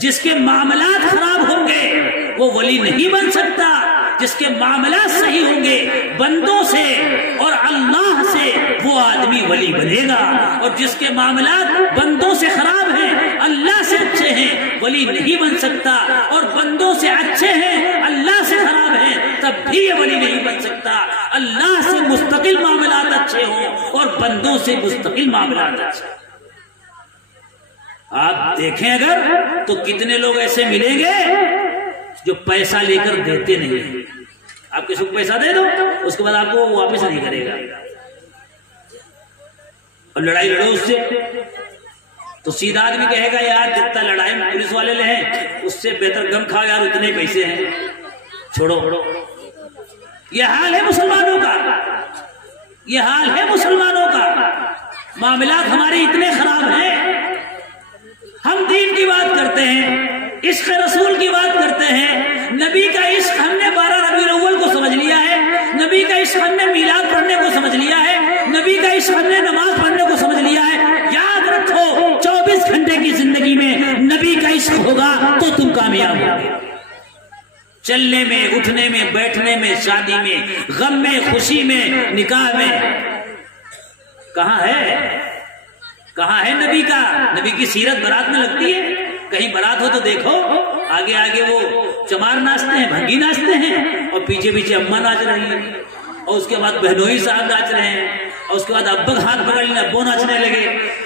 جس کے معاملات خراب ہوں گے وہ ولی نہیں بن سکتا. جس کے معاملات صحیح ہوں گے بندوں سے اور اللہ سے وہ آدمی ولی بنے گا. اور جس کے معاملات بندوں سے خراب ہیں اللہ سے اچھے ہیں ولی نہیں بن سکتا. اور بندوں سے اچھے ہیں اللہ سے خراب ہیں تب بھی یہ ولی نہیں بن سکتا. اللہ سے مستقل معاملات اچھے ہوں اور بندوں سے مستقل معاملات اچھے. آپ دیکھیں اگر تو کتنے لوگ ایسے ملیں گے جو پیسہ لے کر دیتے نہیں ہیں. آپ کسی کو پیسہ دے دو اس کے بعد آپ کو واپس نہیں کرے گا، اور لڑائی لڑو اس سے تو سیدھا آدمی کہے گا یار جتنا لڑائی میں پولیس والے لے ہیں اس سے بہتر گم کھاؤ یار، اتنے پیسے ہیں چھوڑو. یہ حال ہے مسلمانوں کا، یہ حال ہے مسلمانوں کا. معاملات ہمارے اتنے خراب ہیں. ہم دین کی بات کرتے ہیں، عشق رسول کی بات کرتے ہیں، نبی کا عشق ہم نے 12 ربیع الاول کو سمجھ لیا ہے، نبی کا عشق ہم نے میلاد پڑھنے کو سمجھ لیا ہے، نبی کا عشق ہم نے نماز پڑھنے کو سمجھ لیا ہے. یاد رکھو 24 گھنٹے کی زندگی میں نبی کا عشق ہوگا تو تم کامیاب ہوگے. چلنے میں، اٹھنے میں، بیٹھنے میں، شادی میں، غم میں، خوشی میں، نکاح میں. کہاں ہے نبی کا؟ نبی کی سیرت بارات میں لگتی ہے. کہیں بارات ہو تو دیکھو آگے آگے وہ چمار ناچتے ہیں، بھنگی ناچتے ہیں، اور پیچھے پیچھے اماں ناچ رہی ہیں، اور اس کے بعد بہنوئی صاحب ناچ رہے ہیں، اور اس کے بعد ابا ہاتھ پکڑ لیں ابو ناچنے لگے،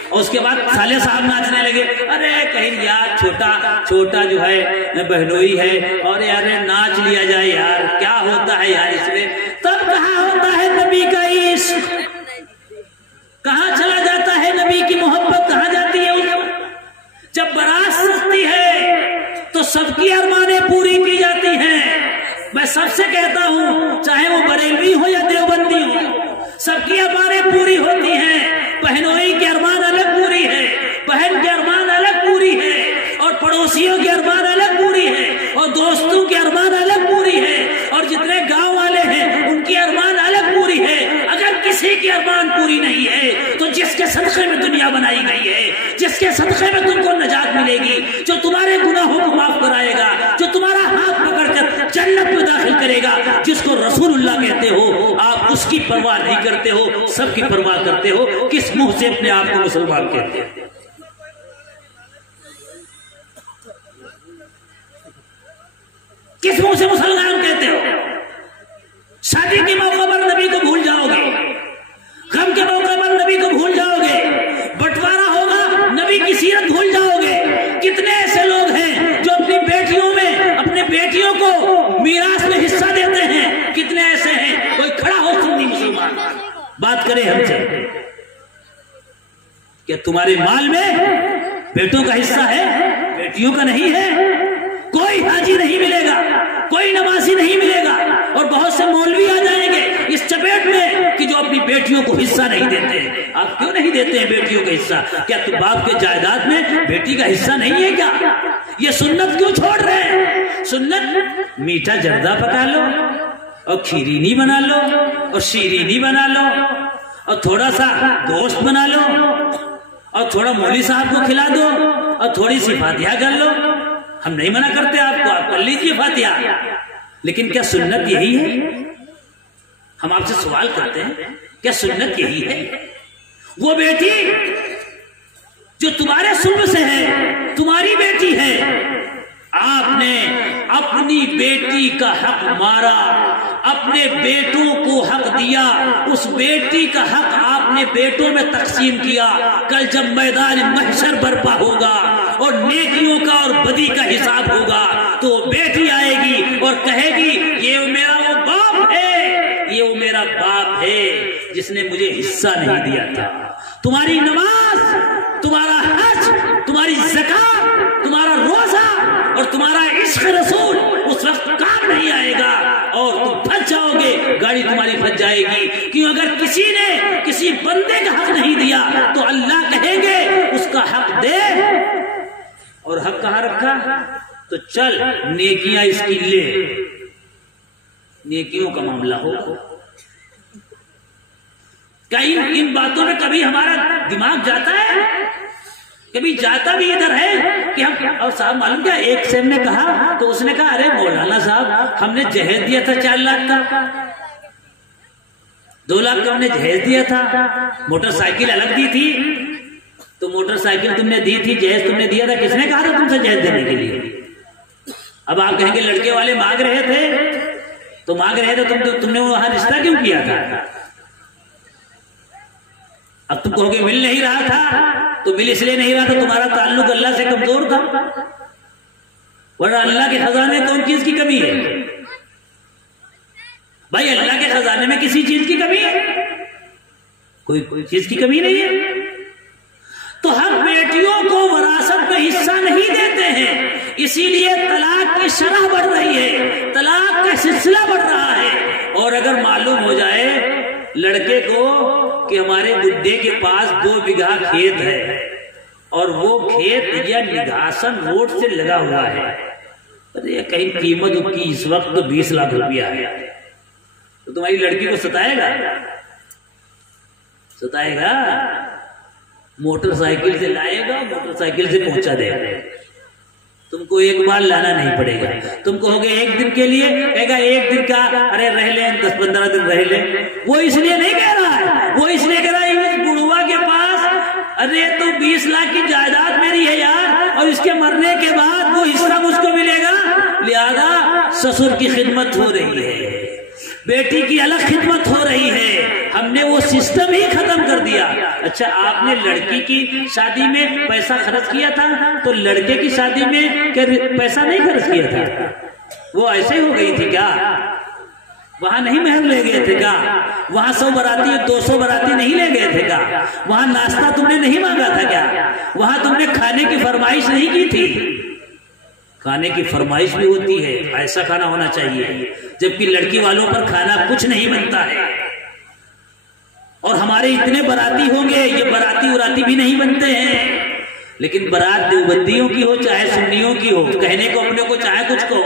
اور اس کے بعد سالے صاحب ناچنے لگے. ارے کہیں یار چھوٹا جو ہے بہنوئی ہے اور یار ناچ لیا جائے یار، کیا ہوتا ہے یار اس میں؟ تب کہاں ہوتا ہے نبی کا عشق؟ کہاں چلا جاتا ہے نبی کی محبت؟ کہاں جاتی ہے؟ جب بارات سجتی ہے تو سب کی ارمانیں پوری کی جاتی ہیں. میں سب سے کہتا ہوں چاہے وہ بریلوی ہو یا دیوبندی ہو، سب کی ارمانیں پوری ہوتی ہیں. بہنوئی کے ارمان الگ پوری ہے، بہن کے ارمان الگ پوری ہے، اور پڑوسیوں کے ارمان الگ پوری ہے، اور دوستوں کے ارمان الگ پوری ہے، اور جتنے گاؤں والے ہیں ان کی ارمان الگ پوری ہے. اگر کسی کی ارمان پوری نہیں ہے تو جس کے صدقے میں دنیا بنائی گئی ہے، جس کے صدقے میں تم کو نجات ملے گی، جو تمہارے گناہوں کو معاف کرائے گا، جو تمہارا ہاتھ پکڑ کر جنت میں داخل کرے گا، جس کو رسول اللہ کہتے ہو، آپ اس کی پرواہ نہیں کرتے ہو، سب کی پرواہ کرتے ہو. کس منہ سے اپنے آپ کو مسلمان کہتے ہیں؟ کس منہ سے مسلمان کہتے ہو؟ شادی کے موقع پر نبی کو بھول جاؤ گے، غم کے موقع پر نبی کو بھول جاؤ گے، بٹوارا ہوگا نبی کی سیرت بھول جاؤ گے. کتنے ایسے لوگ ہیں جو اپنی بیٹیوں میں اپنے بیٹیوں کو میراث میں حصہ دیتے ہیں؟ کتنے ایسے ہیں؟ کوئی کھڑا ہو سنی مسلمان بات کرے ہم سے کہ تمہارے مال میں بیٹوں کا حصہ ہے، بیٹیوں کا نہیں ہے. کوئی حاجی نہیں ملے گا، کوئی نمازی نہیں ملے گا، اور بہت سے مولوی آ جائیں گے اس چپیٹ میں کہ جو اپنی بیٹیوں کو حصہ نہیں دیتے. آپ کیوں نہیں دیتے ہیں بیٹیوں کا حصہ؟ کیا تو باپ کے جائیداد میں بیٹی کا حصہ نہیں ہے کیا؟ یہ سنت کیوں چھوڑ رہے ہیں؟ سنت میٹھا جردہ پکا لو اور کھیرینی بنا لو اور شیرینی بنا لو اور تھوڑا سا گوشت بنا لو اور تھوڑا مولوی صاحب کو کھلا دو اور تھوڑی سی فاتحہ کر لو. ہم نہیں منع کرتے آپ کو، آپ کر لیجیے فاتحہ، لیکن کیا سنت یہی ہے؟ ہم آپ سے سوال کرتے ہیں کیا سنت یہی ہے؟ وہ بیٹی جو تمہارے صلب سے ہے، تمہاری بیٹی ہے، آپ نے اپنی بیٹی کا حق مارا، اپنے بیٹوں کو حق دیا، اس بیٹی کا حق آپ نے بیٹوں میں تقسیم کیا۔ کل جب میدان محشر برپا ہوگا اور نیکیوں کا اور بدی کا حساب ہوگا تو وہ بیٹی آئے گی اور کہے گی یہ میرا وہ باپ ہے، یہ وہ میرا باپ ہے جس نے مجھے حصہ نہیں دیا تھا۔ تمہاری نماز، تمہارا حج، تمہاری زکات، تمہارا روزہ اور تمہارا عشق رسول اس وقت کام نہیں آئے گا اور تم پھنس جاؤ گے، گاڑی تمہاری پھنس جائے گی۔ کیوں؟ اگر کسی نے کسی بندے کا حق نہیں دیا تو اللہ کہیں گے اس کا حق دے، اور حق کہاں رکھا؟ تو چل نیکیاں اس کی لے، نیکیوں کا معاملہ ہو۔ کیا ان باتوں میں کبھی ہمارا دماغ جاتا ہے؟ کبھی جاتا بھی ادھر ہے کہ ہم، اور صاحب معلوم کیا ایک صاحب نے کہا تو اس نے کہا ارے مولانا صاحب ہم نے جہیز دیا تھا 4 لاکھ کا، 2 لاکھ کا ہم نے جہیز دیا تھا، موٹر سائیکل الگ دی تھی، تو موٹر سائیکل تم نے دی تھی، جہیز تم نے دیا تھا، کس نے کہا تھا تم سے جہیز دینے کے لیے؟ اب آپ کہیں گے لڑکے والے مانگ رہے تھے تو مانگ رہے تھے، تم نے وہاں رشتہ کیوں کیا تھا؟ اب تم کہو گے مل نہیں رہا تھا، تو مل اس لیے نہیں رہا تھا تمہارا تعلق اللہ سے کمزور تھا، ورنہ اللہ کے خزانے کون چیز کی کمی ہے؟ بھائی اللہ کے خزانے میں کسی چیز کی کمی ہے؟ کوئی چیز کی کمی نہیں ہے۔ تو ہم بیٹیوں کو وراثت میں حصہ نہیں دیتے ہیں، اسی لیے طلاق کی شرح بڑھ رہی ہے، طلاق کا سلسلہ بڑھ رہا ہے۔ اور اگر معلوم ہو جائے لڑکے کو کہ ہمارے بڈھے کے پاس 2 بیگھہ کھیت ہے اور وہ کھیت یا نگاسن روڈ سے لگا ہوا ہے، کہیں قیمت اس کی اس وقت 20 لاکھ روپیہ ہے، تو تمہاری لڑکی کو ستائے گا؟ ستائے گا؟ موٹر سائیکل سے لائے گا، موٹر سائیکل سے پہنچا دے گا، تم کو ایک بار لانا نہیں پڑے گا۔ تم کہو گے ایک دن کے لیے، کہے گا ایک دن کا، ارے رہ لیں 10-15 دن رہ لیں۔ وہ اس لیے نہیں کہہ رہا ہے، وہ اس لیے کہہ رہا ہے اس بڑھوا کے پاس ارے تو 20 لاکھ کی جائیداد میری ہے یار، اور اس کے مرنے کے بعد وہ حصہ مجھ کو ملے گا، لہذا سسر کی خدمت ہو رہی ہے، بیٹی کی الگ خدمت ہو رہی ہے، ہم نے وہ سسٹم ہی ختم کر دیا۔ اچھا آپ نے لڑکی کی شادی میں پیسہ خرچ کیا تھا تو لڑکے کی شادی میں پیسہ نہیں خرچ کیا تھا؟ وہ ایسے ہو گئی تھی کیا؟ وہاں نہیں مہر لے گئے تھے کیا؟ وہاں 100 براتی 200 براتی نہیں لے گئے تھے کیا؟ وہاں ناشتہ تم نے نہیں مانگا تھا کیا؟ وہاں تم نے کھانے کی فرمائش نہیں کی تھی؟ کھانے کی فرمائش بھی ہوتی ہے، ایسا کھانا ہونا چاہیے، جبکہ لڑکی والوں پر کھانا کچھ نہیں بنتا ہے۔ اور ہمارے اتنے براتی ہوں گے، یہ براتی وراتی بھی نہیں بنتے ہیں، لیکن برات دیوبندیوں کی ہو چاہے سنیوں کی ہو، کہنے کو اپنے کو چاہے کچھ کو،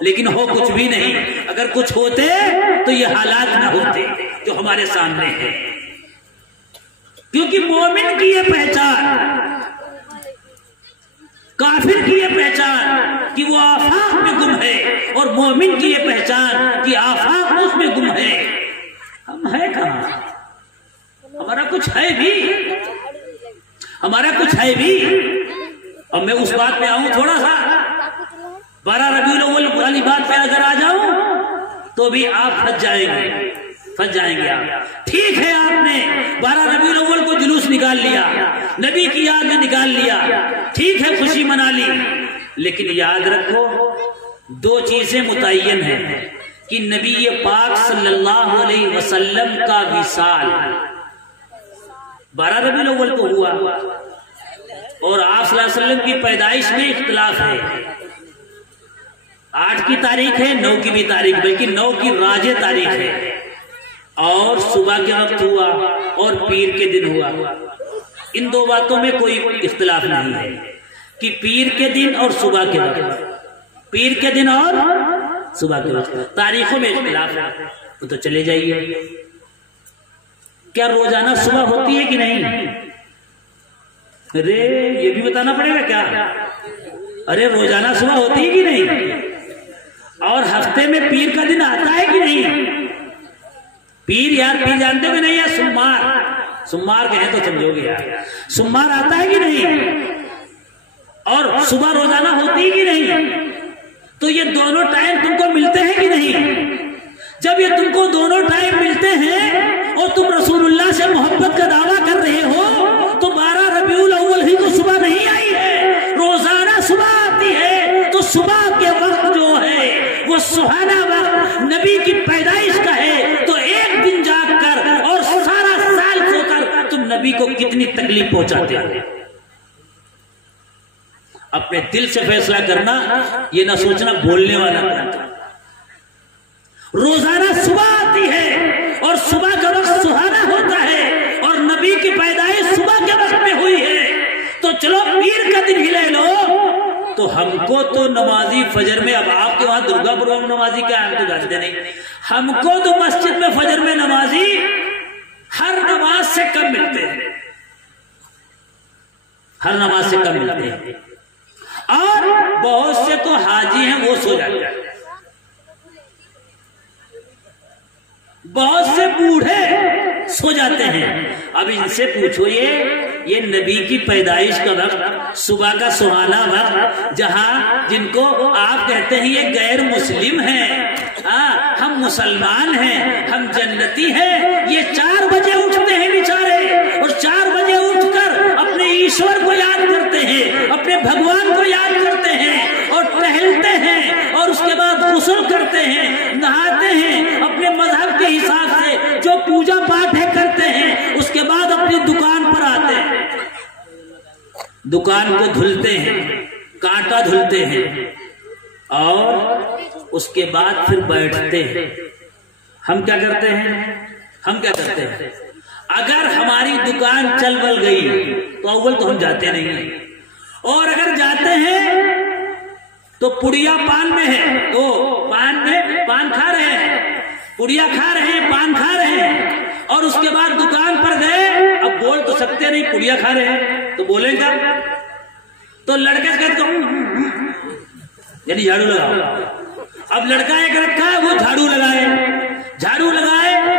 لیکن ہو کچھ بھی نہیں۔ اگر کچھ ہوتے تو یہ حالات نہ ہوتے جو ہمارے سامنے ہیں، کیونکہ مومن کی یہ پہچان، کافر کی یہ پہچان کہ وہ آفاق میں گم ہے، اور مومن کی یہ پہچان کہ آفاق اس میں گم ہے۔ ہم ہے کہاں؟ ہمارا کچھ ہے بھی، ہمارا کچھ ہے بھی۔ اور میں اس بات پہ آؤں تھوڑا سا، 12 ربیع الاول والی بات پہ اگر آ جاؤں تو بھی آپ پھنس جائیں گے آپ۔ ٹھیک ہے آپ نے 12 ربیع الاول کو جلوس نکال لیا، نبی کی یاد میں نکال لیا، ٹھیک ہے خوشی منا لی، لیکن یاد رکھو 2 چیزیں متعین ہیں کہ نبی پاک صلی اللہ علیہ وسلم کا وصال 12 ربیع الاول کو ہوا، اور آپ صلی اللہ علیہ وسلم کی پیدائش میں اختلاف ہے، 8 کی تاریخ ہے، 9 کی بھی تاریخ، بلکہ 9 کی راجع تاریخ ہے، اور صبح کے وقت ہوا اور پیر کے دن ہوا۔ ان 2 باتوں میں کوئی اختلاف نہیں ہے کہ پیر کے دن اور صبح کے وقت، پیر کے دن اور صبح کے وقت، تاریخوں میں اختلاف ہے، وہ تو چلے جائیے۔ کیا روزانہ صبح ہوتی ہے کہ نہیں؟ ارے یہ بھی بتانا پڑے گا کیا؟ ارے روزانہ صبح ہوتی ہے کہ نہیں؟ اور ہفتے میں پیر کا دن آتا ہے کہ نہیں؟ پیر یار، پیر جانتے ہو کہ نہیں یار؟ سمار، سمار کہیں تو سمجھو گے یار، سمار آتا ہے کہ نہیں؟ اور صبح روزانہ ہوتی ہے کہ نہیں؟ تو یہ دونوں ٹائم تم کو ملتے ہیں کہ نہیں؟ جب یہ تم کو دونوں ٹائم ملتے ہیں اور تم رسول اللہ سے محبت کا دعویٰ کر رہے ہو تو 12 ربیع الاول ہی کو صبح نہیں آئی ہے، روزانہ صبح آتی ہے۔ تو صبح کے وقت جو ہے وہ سہانا وقت نبی کی پیدائش کا ہے، تو ایک دن جاگ کر اور سارا سال سو کر تم نبی کو کتنی تکلیف پہنچاتے ہو۔ اپنے دل سے فیصلہ کرنا، یہ نہ سوچنا بولنے والا کرتا۔ روزانہ صبح آتی ہے اور صبح کا وقت سہانا ہوتا ہے اور نبی کی پیدائش صبح کے وقت میں ہوئی ہے، تو چلو پیر کا دن ہی لے لو۔ تو ہم کو تو نمازی فجر میں، اب آپ کے وہاں درگا پور میں نمازی کیا ہے ہم تو جانتے نہیں، ہم کو تو مسجد میں فجر میں نمازی ہر نماز سے کم ملتے ہیں، ہر نماز سے کم ملتے ہیں، اور بہت سے تو حاجی ہیں وہ سو جاتے ہیں، بہت سے بوڑھے سو جاتے ہیں۔ اب ان سے پوچھو یہ نبی کی پیدائش کا وقت، صبح کا سہانا وقت، جہاں جن کو آپ کہتے ہیں یہ غیر مسلم ہیں، ہم مسلمان ہیں، ہم جنتی ہیں، یہ 4 بجے اٹھتے ہیں بیچارے، اور 4 بجے اٹھ کر اپنے ایشور کو یاد کرتے ہیں، اپنے بھگوان کو یاد کرتے ہیں اور ٹہلتے ہیں، اور اس کے بعد غسل کرتے ہیں، نہاتے ہیں، اپنے مذہب کے حساب سے جو پوجا پاٹ ہے کرتے ہیں، اس کے بعد اپنی دکان پر آتے ہیں، دکان کو دھلتے ہیں، کانٹا دھلتے ہیں، اور اس کے بعد پھر بیٹھتے ہیں۔ ہم کیا کرتے ہیں؟ ہم کیا کرتے ہیں؟ اگر ہماری دکان چل بل گئی تو اول تو ہم جاتے نہیں ہیں، اور اگر جاتے ہیں تو پڑیا پان میں ہے، تو پان میں پان کھا رہے ہیں، پڑیا کھا رہے ہیں، پان کھا رہے ہیں، اور اس کے بعد دکان پر گئے، اب بول تو سکتے نہیں، پڑیا کھا رہے ہیں تو بولیں گا، تو لڑکے کہتے یعنی جھاڑو لگاؤ۔ اب لڑکا ایک رکھا ہے وہ جھاڑو لگائے، جھاڑو لگائے